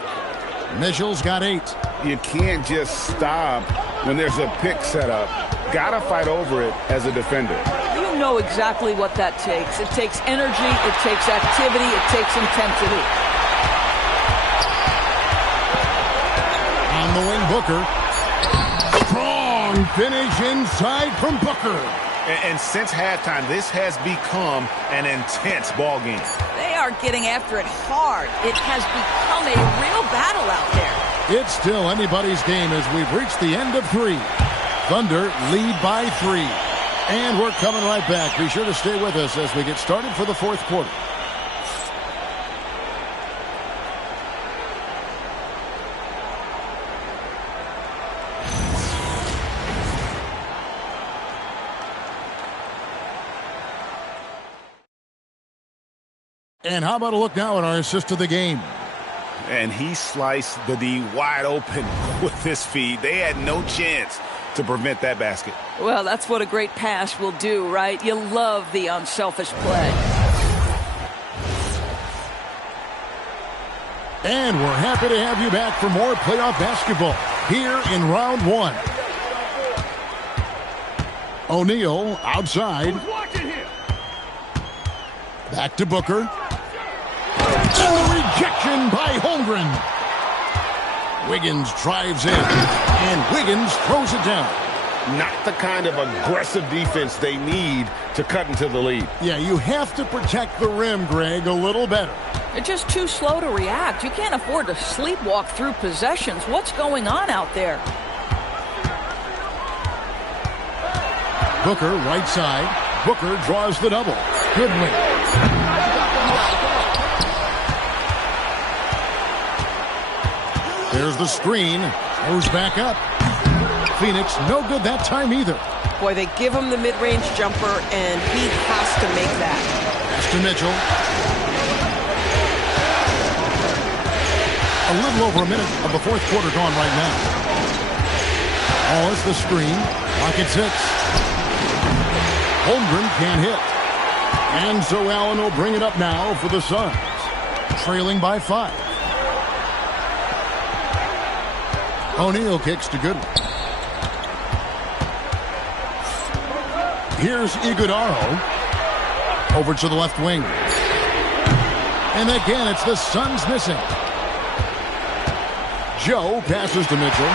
Mitchell's got 8. You can't just stop when there's a pick set up. Gotta fight over it as a defender. You know exactly what that takes. It takes energy, it takes activity, it takes intensity. On the wing, Booker. Strong finish inside from Booker. And since halftime, this has become an intense ball game. They are getting after it hard. It has become a real battle out there. It's still anybody's game as we've reached the end of 3. Thunder lead by 3. And we're coming right back. Be sure to stay with us as we get started for the fourth quarter. And how about a look now at our assist of the game? And he sliced the D wide open with his feet. They had no chance to prevent that basket. Well, that's what a great pass will do, right? You love the unselfish play. And we're happy to have you back for more playoff basketball here in round 1. O'Neal outside. Back to Booker. And the rejection by Holmgren. Wiggins drives in, and Wiggins throws it down. Not the kind of aggressive defense they need to cut into the lead. Yeah, you have to protect the rim, Greg, a little better. They're just too slow to react. You can't afford to sleepwalk through possessions. What's going on out there? Booker, right side. Booker draws the double. Good win. There's the screen. Goes back up. Phoenix, no good that time either. Boy, they give him the mid-range jumper, and he has to make that. Pass to Mitchell. A little over a minute of the fourth quarter gone right now. Wallace, the screen. Clock at 6. Holmgren can't hit. And so Allen will bring it up now for the Suns. Trailing by 5. O'Neal kicks to Goodwin. Here's Iguodala. Over to the left wing. And again, it's the Suns missing. Joe passes to Mitchell.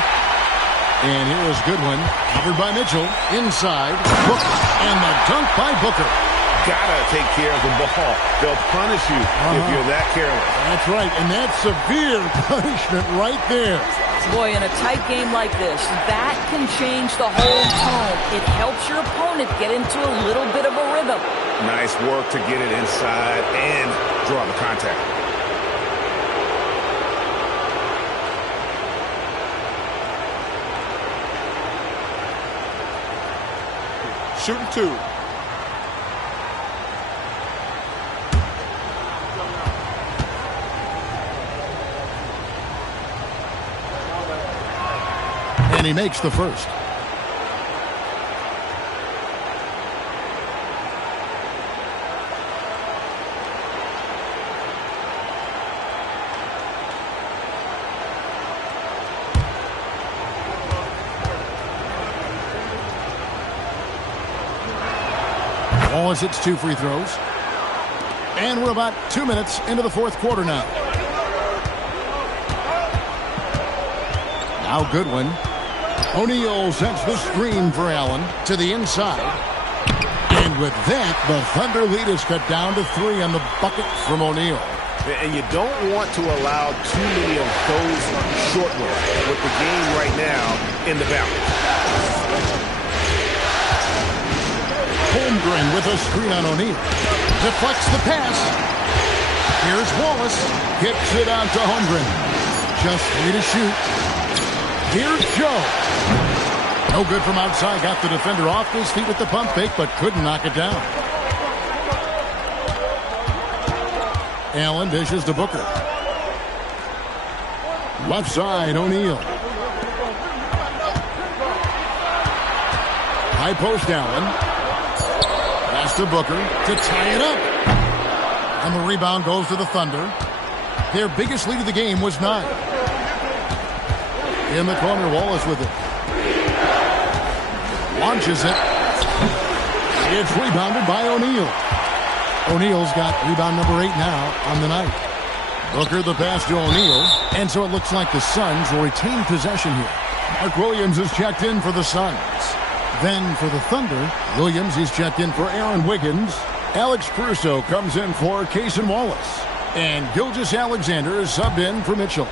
And here is Goodwin. Covered by Mitchell. Inside. Booker. And the dunk by Booker. Gotta take care of the ball. They'll punish you if you're that careless. That's right. And that's severe punishment right there. Boy, in a tight game like this, that can change the whole tone. It helps your opponent get into a little bit of a rhythm. Nice work to get it inside and draw the contact. Shooting 2. And he makes the first. Wallace hits 2 free throws. And we're about 2 minutes into the fourth quarter now. Now Goodwin. O'Neal sets the screen for Allen to the inside. And with that, the Thunder lead is cut down to 3 on the bucket from O'Neal. And you don't want to allow too many of those short ones with the game right now in the balance. Holmgren with a screen on O'Neal. Deflects the pass. Here's Wallace. Kicks it out to Holmgren. Just 3 to shoot. Here's Joe. No good from outside. Got the defender off his feet with the pump fake, but couldn't knock it down. Allen dishes to Booker. Left side, O'Neal. High post, Allen. Pass to Booker to tie it up. And the rebound goes to the Thunder. Their biggest lead of the game was 9. In the corner, Wallace with it. Launches it. It's rebounded by O'Neal. O'Neal's got rebound number 8 now on the night. Booker the pass to O'Neal. And so it looks like the Suns will retain possession here. Mark Williams is checked in for the Suns. Then for the Thunder, Williams is checked in for Aaron Wiggins. Alex Caruso comes in for Cason Wallace. And Gilgeous-Alexander is subbed in for Mitchell.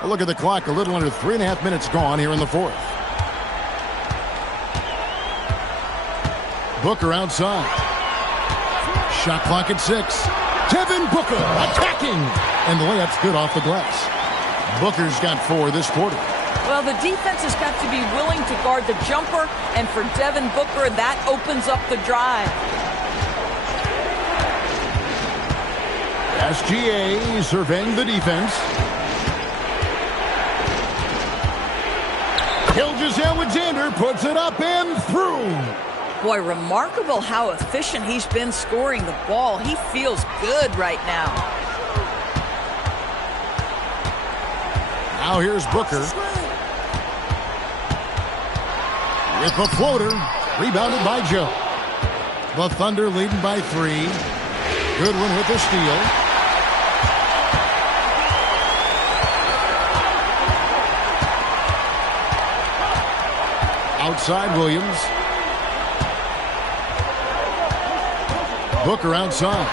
A look at the clock, a little under 3.5 minutes gone here in the fourth. Booker outside. Shot clock at 6. Devin Booker attacking. And the layup's good off the glass. Booker's got 4 this quarter. Well, the defense has got to be willing to guard the jumper, and for Devin Booker, that opens up the drive. SGA surveying the defense. Gilgeous-Alexander puts it up and through. Boy, remarkable how efficient he's been scoring the ball. He feels good right now. Now here's Booker. With the floater. Rebounded by Joe. The Thunder leading by 3. Goodwin with the steal. Outside Williams. Booker outside.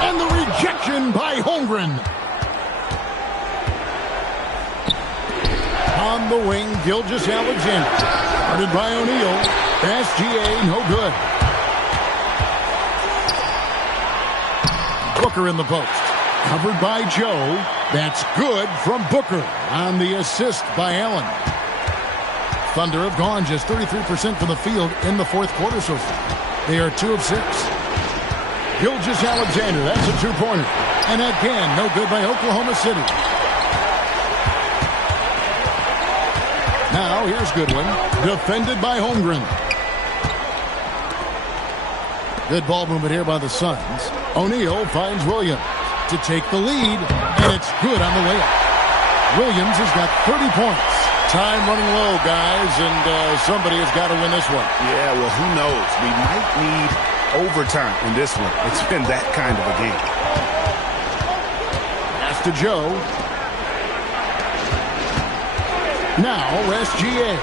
And the rejection by Holmgren. On the wing, Gilgeous-Alexander. Guarded by O'Neal. SGA, no good. Booker in the post. Covered by Joe. That's good from Booker on the assist by Allen. Thunder have gone just 33% from the field in the fourth quarter so far. They are 2 of 6. Gilgeous-Alexander, that's a 2-pointer. And again, no good by Oklahoma City. Now, here's Goodwin, defended by Holmgren. Good ball movement here by the Suns. O'Neal finds Williams to take the lead, and it's good on the layup. Williams has got 30 points. Time running low, guys, and somebody has got to win this one. Yeah, well, who knows? We might need overtime in this one. It's been that kind of a game. Pass to Joe. Now, SGA.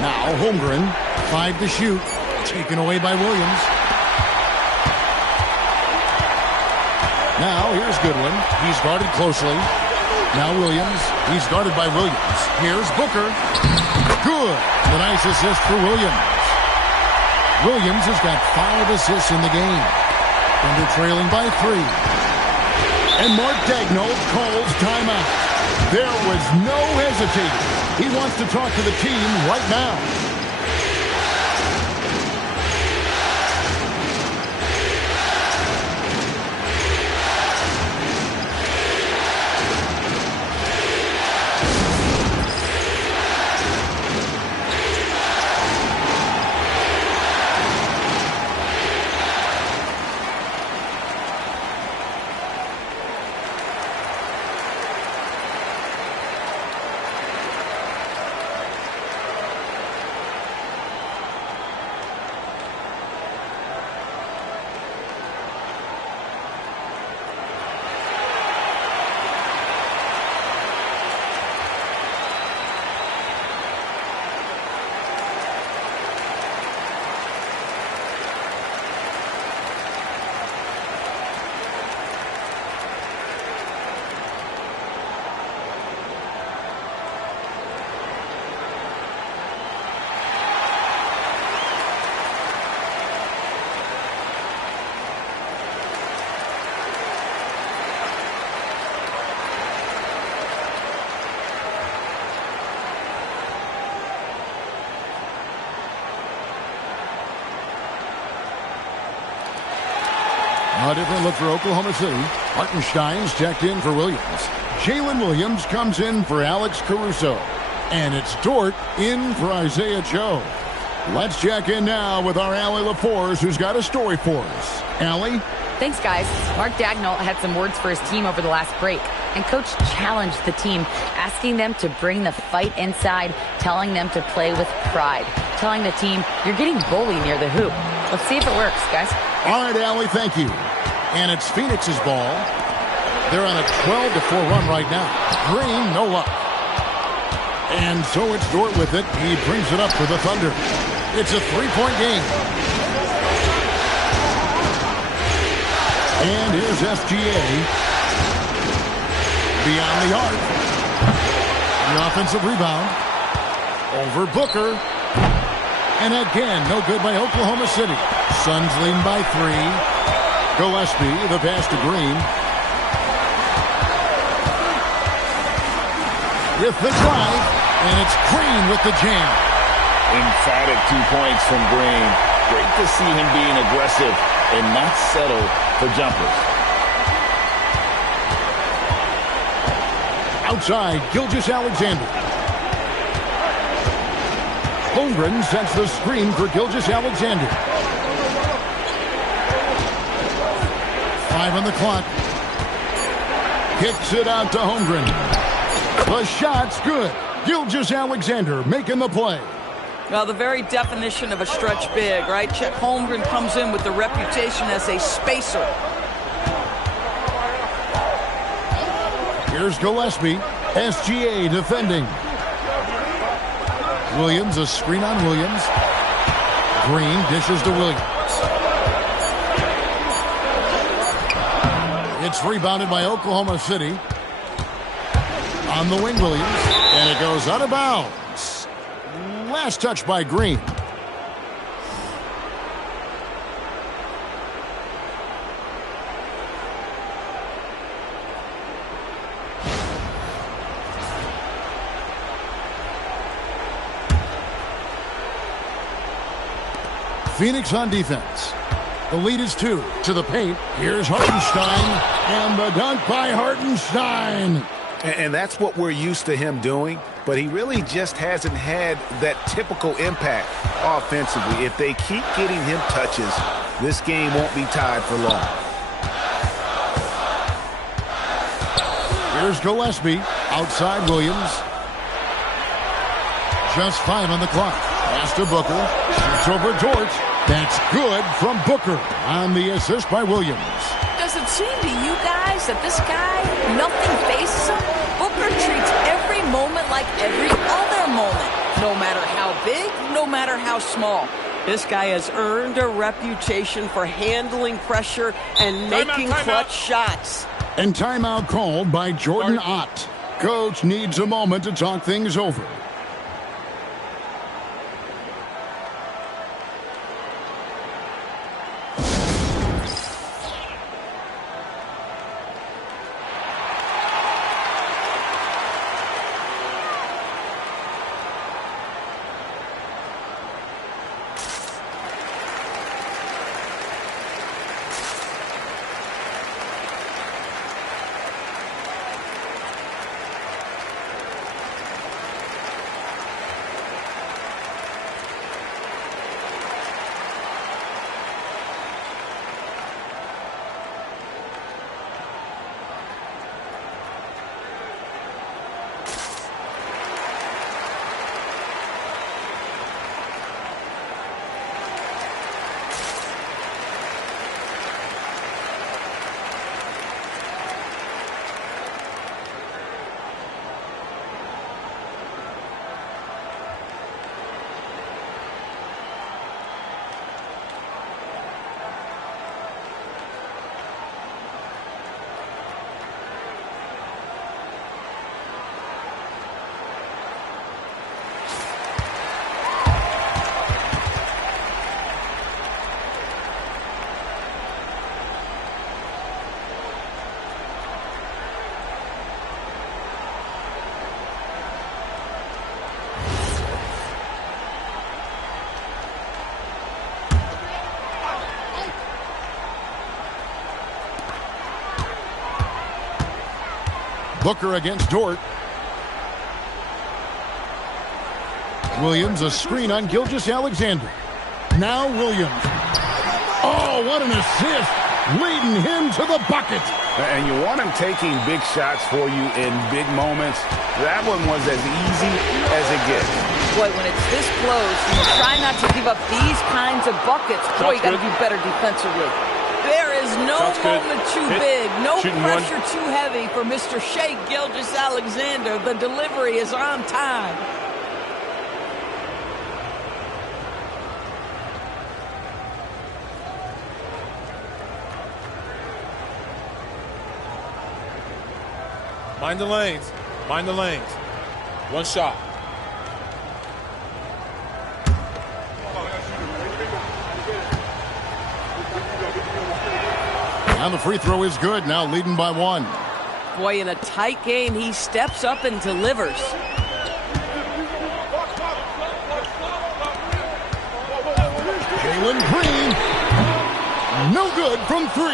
Now, Holmgren, 5 to shoot. Taken away by Williams. Now, here's Goodwin. He's guarded closely. Now Williams. He's guarded by Williams. Here's Booker. Good. The nice assist for Williams. Williams has got 5 assists in the game. Thunder trailing by 3. And Mark Daigneault calls timeout. There was no hesitating. He wants to talk to the team right now. A different look for Oklahoma City. Hartenstein's checked in for Williams. Jalen Williams comes in for Alex Caruso. And it's Dort in for Isaiah Joe. Let's check in now with our Allie LaForce, who's got a story for us. Allie? Thanks, guys. Mark Daigneault had some words for his team over the last break. And Coach challenged the team, asking them to bring the fight inside, telling them to play with pride, telling the team, you're getting bullied near the hoop. Let's see if it works, guys. All right, Allie, thank you. And it's Phoenix's ball. They're on a 12-4 run right now. Green, no luck. And so it's Dort with it. He brings it up for the Thunder. It's a 3-point game. And here's SGA. Beyond the arc. The offensive rebound. Over Booker. And again, no good by Oklahoma City. Suns leading by 3. Gillespie, the pass to Green. With the drive, and it's Green with the jam. Emphatic 2 points from Green. Great to see him being aggressive and not settle for jumpers. Outside, Gilgeous-Alexander. Holmgren sets the screen for Gilgeous-Alexander. 5 on the clock. Kicks it out to Holmgren. The shot's good. Gilgeous-Alexander making the play. Well, the very definition of a stretch big, right? Chet Holmgren comes in with the reputation as a spacer. Here's Gillespie. SGA defending. Williams, a screen on Williams. Green dishes to Williams. It's rebounded by Oklahoma City. On the wing, Williams. And it goes out of bounds. Last touch by Green. Phoenix on defense. The lead is 2 to the paint. Here's Hartenstein, and the dunk by Hartenstein. And that's what we're used to him doing, but he really just hasn't had that typical impact offensively. If they keep getting him touches, this game won't be tied for long. Here's Gillespie. Outside Williams. Just 5 on the clock. Pass to Booker. Shoots over Dort. That's good from Booker on the assist by Williams. Does it seem to you guys that this guy, nothing faces him? Booker treats every moment like every other moment. No matter how big, no matter how small. This guy has earned a reputation for handling pressure and making clutch shots. And timeout called by Jordan Ott. Coach needs a moment to talk things over. Booker against Dort. Williams, a screen on Gilgeous-Alexander. Now Williams. Oh, what an assist. Leading him to the bucket. And you want him taking big shots for you in big moments. That one was as easy as it gets. Boy, when it's this close, you try not to give up these kinds of buckets. Boy, you got to do better defensively. There is no moment too big, no pressure too heavy for Mr. Shai Gilgeous-Alexander. The delivery is on time. Mind the lanes. Mind the lanes. One shot. And the free throw is good. Now leading by 1. Boy, in a tight game, he steps up and delivers. Jalen Green. No good from 3.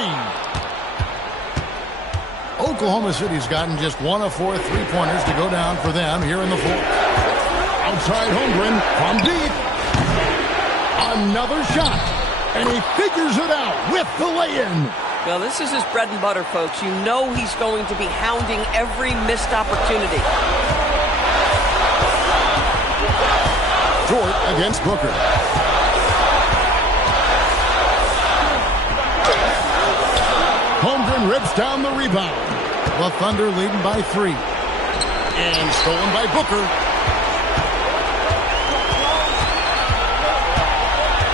Oklahoma City's gotten just 1 of 4 3-pointers to go down for them here in the 4th. Outside Holmgren from deep. Another shot. And he figures it out with the lay-in. Well, this is his bread and butter, folks. You know he's going to be hounding every missed opportunity. Dort against Booker. Holmgren rips down the rebound. The Thunder leading by 3. And stolen by Booker.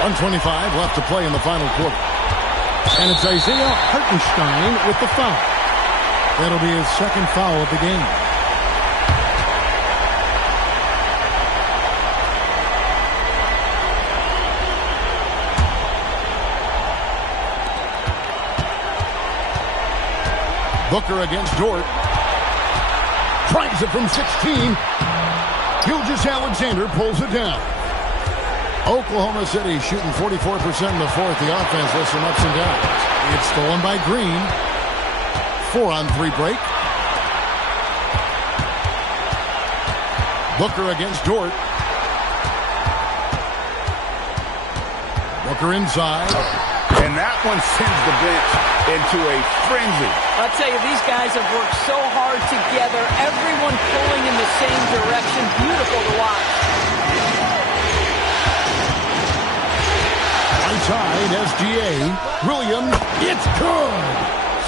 1:25 left to play in the final quarter. And it's Isaiah Hartenstein with the foul. That'll be his second foul of the game. Booker against Dort. Tries it from 16. Gilgeous-Alexander pulls it down. Oklahoma City shooting 44% in the fourth. The offense with some ups and downs. It's stolen by Green. 4-on-3 break. Booker against Dort. Booker inside. And that one sends the bench into a frenzy. I'll tell you, these guys have worked so hard together. Everyone pulling in the same direction. Beautiful to watch. Side SGA. Williams, it's good.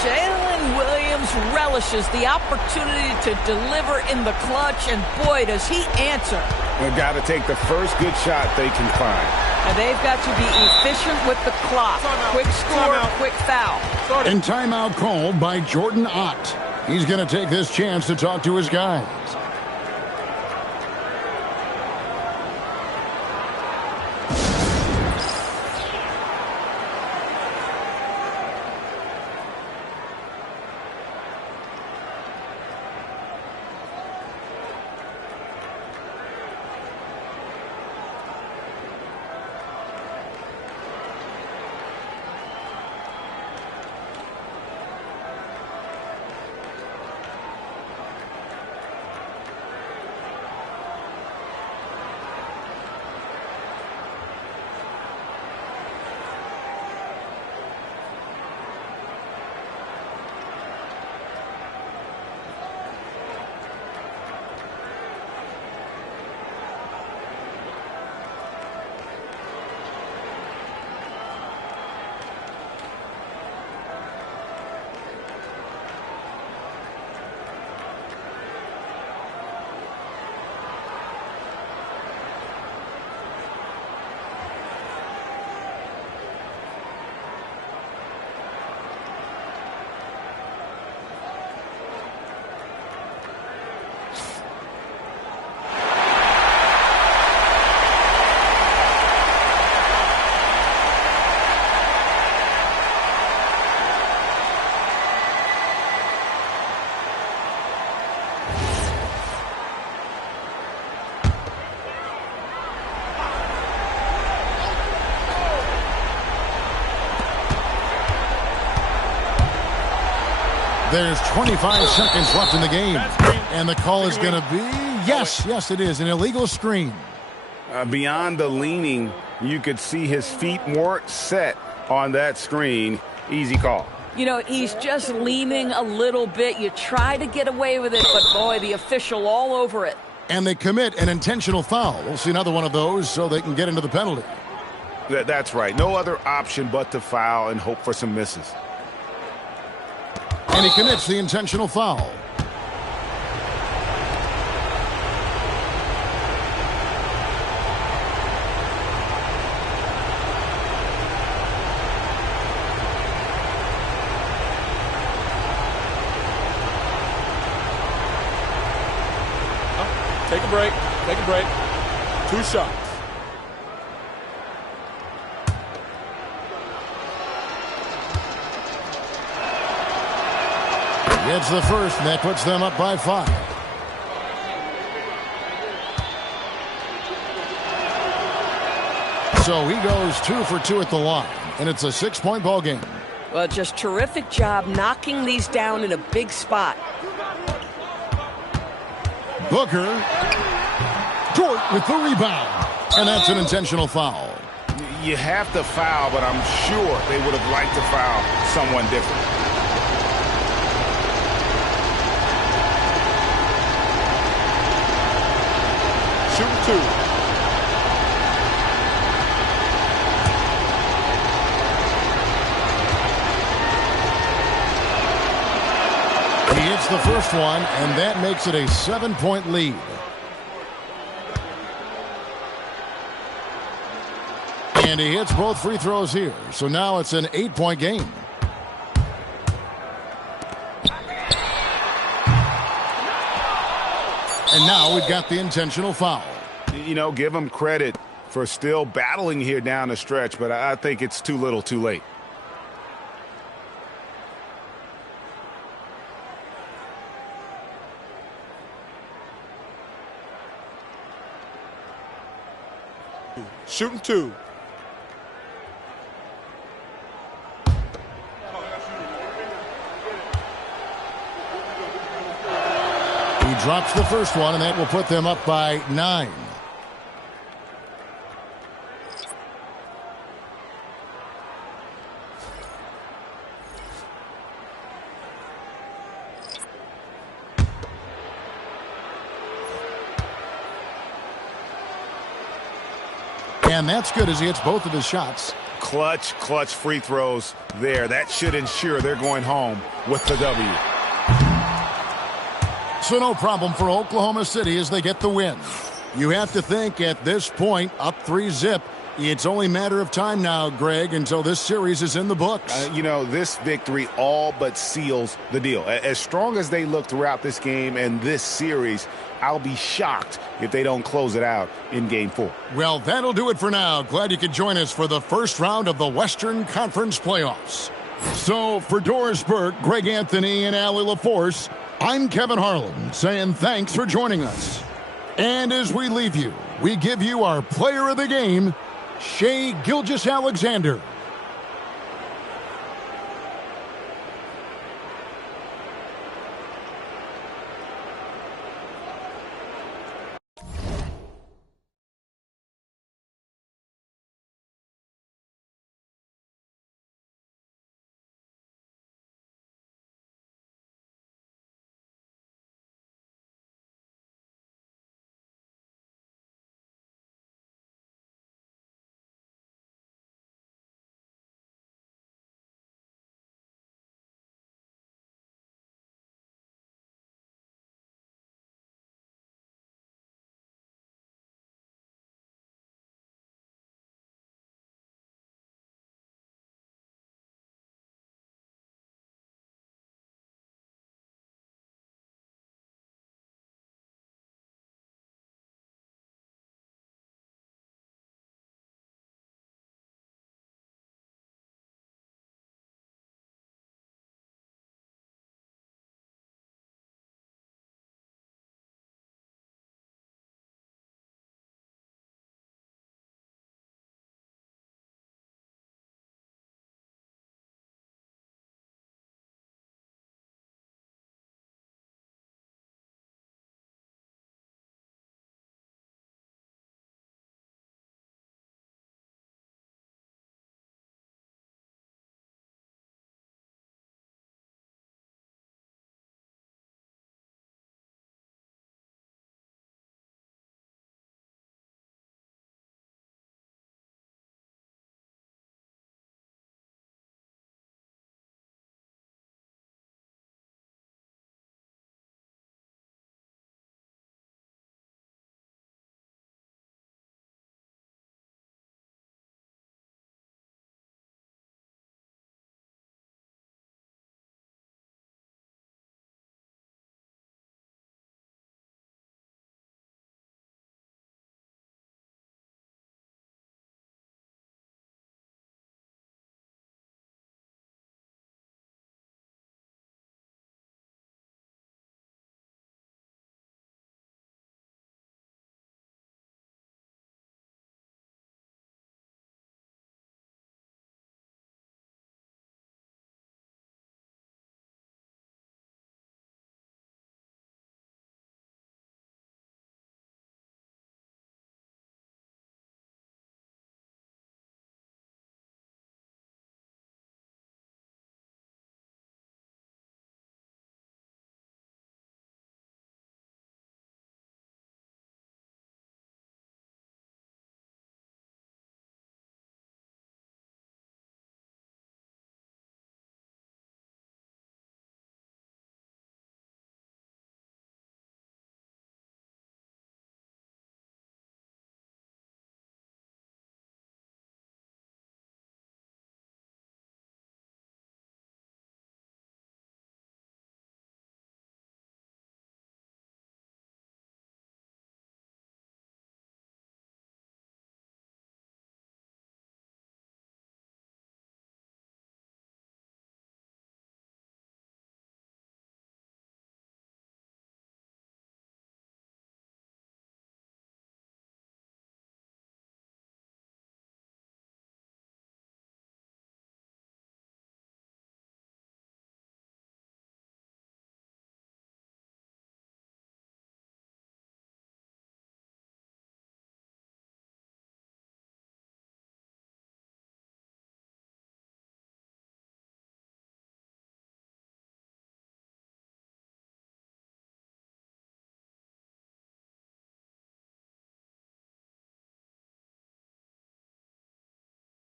Jalen Williams relishes the opportunity to deliver in the clutch, and boy, does he answer. They've got to take the first good shot they can find. And they've got to be efficient with the clock. Quick score, quick foul. And timeout called by Jordan Ott. He's going to take this chance to talk to his guys. There's 25 seconds left in the game. And the call is going to be, yes, it is, an illegal screen. Beyond the leaning, you could see his feet weren't set on that screen. Easy call. You know, he's just leaning a little bit. You try to get away with it, but boy, the official all over it. And they commit an intentional foul. We'll see another one of those so they can get into the penalty. That's right. No other option but to foul and hope for some misses. And he commits the intentional foul. Take a break. Take a break. 2 shots. Gets the first, and that puts them up by 5. So he goes 2 for 2 at the line, and it's a 6-point ball game. Well, just terrific job knocking these down in a big spot. Booker. Dort with the rebound. And that's an intentional foul. You have to foul, but I'm sure they would have liked to foul someone different. Shooting 2. He hits the first one, and that makes it a 7-point lead. And he hits both free throws here. So now it's an 8-point game. And now we've got the intentional foul. You know, give him credit for still battling here down the stretch, but I think it's too little too late. Shooting 2. He drops the first one, and that will put them up by 9. And that's good as he hits both of his shots. Clutch free throws there. That should ensure they're going home with the W. So no problem for Oklahoma City as they get the win. You have to think at this point, up 3-0, it's only a matter of time now, Greg, until this series is in the books. You know, this victory all but seals the deal. As strong as they look throughout this game and this series, I'll be shocked if they don't close it out in Game 4. Well, that'll do it for now. Glad you could join us for the first round of the Western Conference playoffs. So for Doris Burke, Greg Anthony, and Allie LaForce, I'm Kevin Harlan saying thanks for joining us. And as we leave you, we give you our player of the game, Shai Gilgeous-Alexander.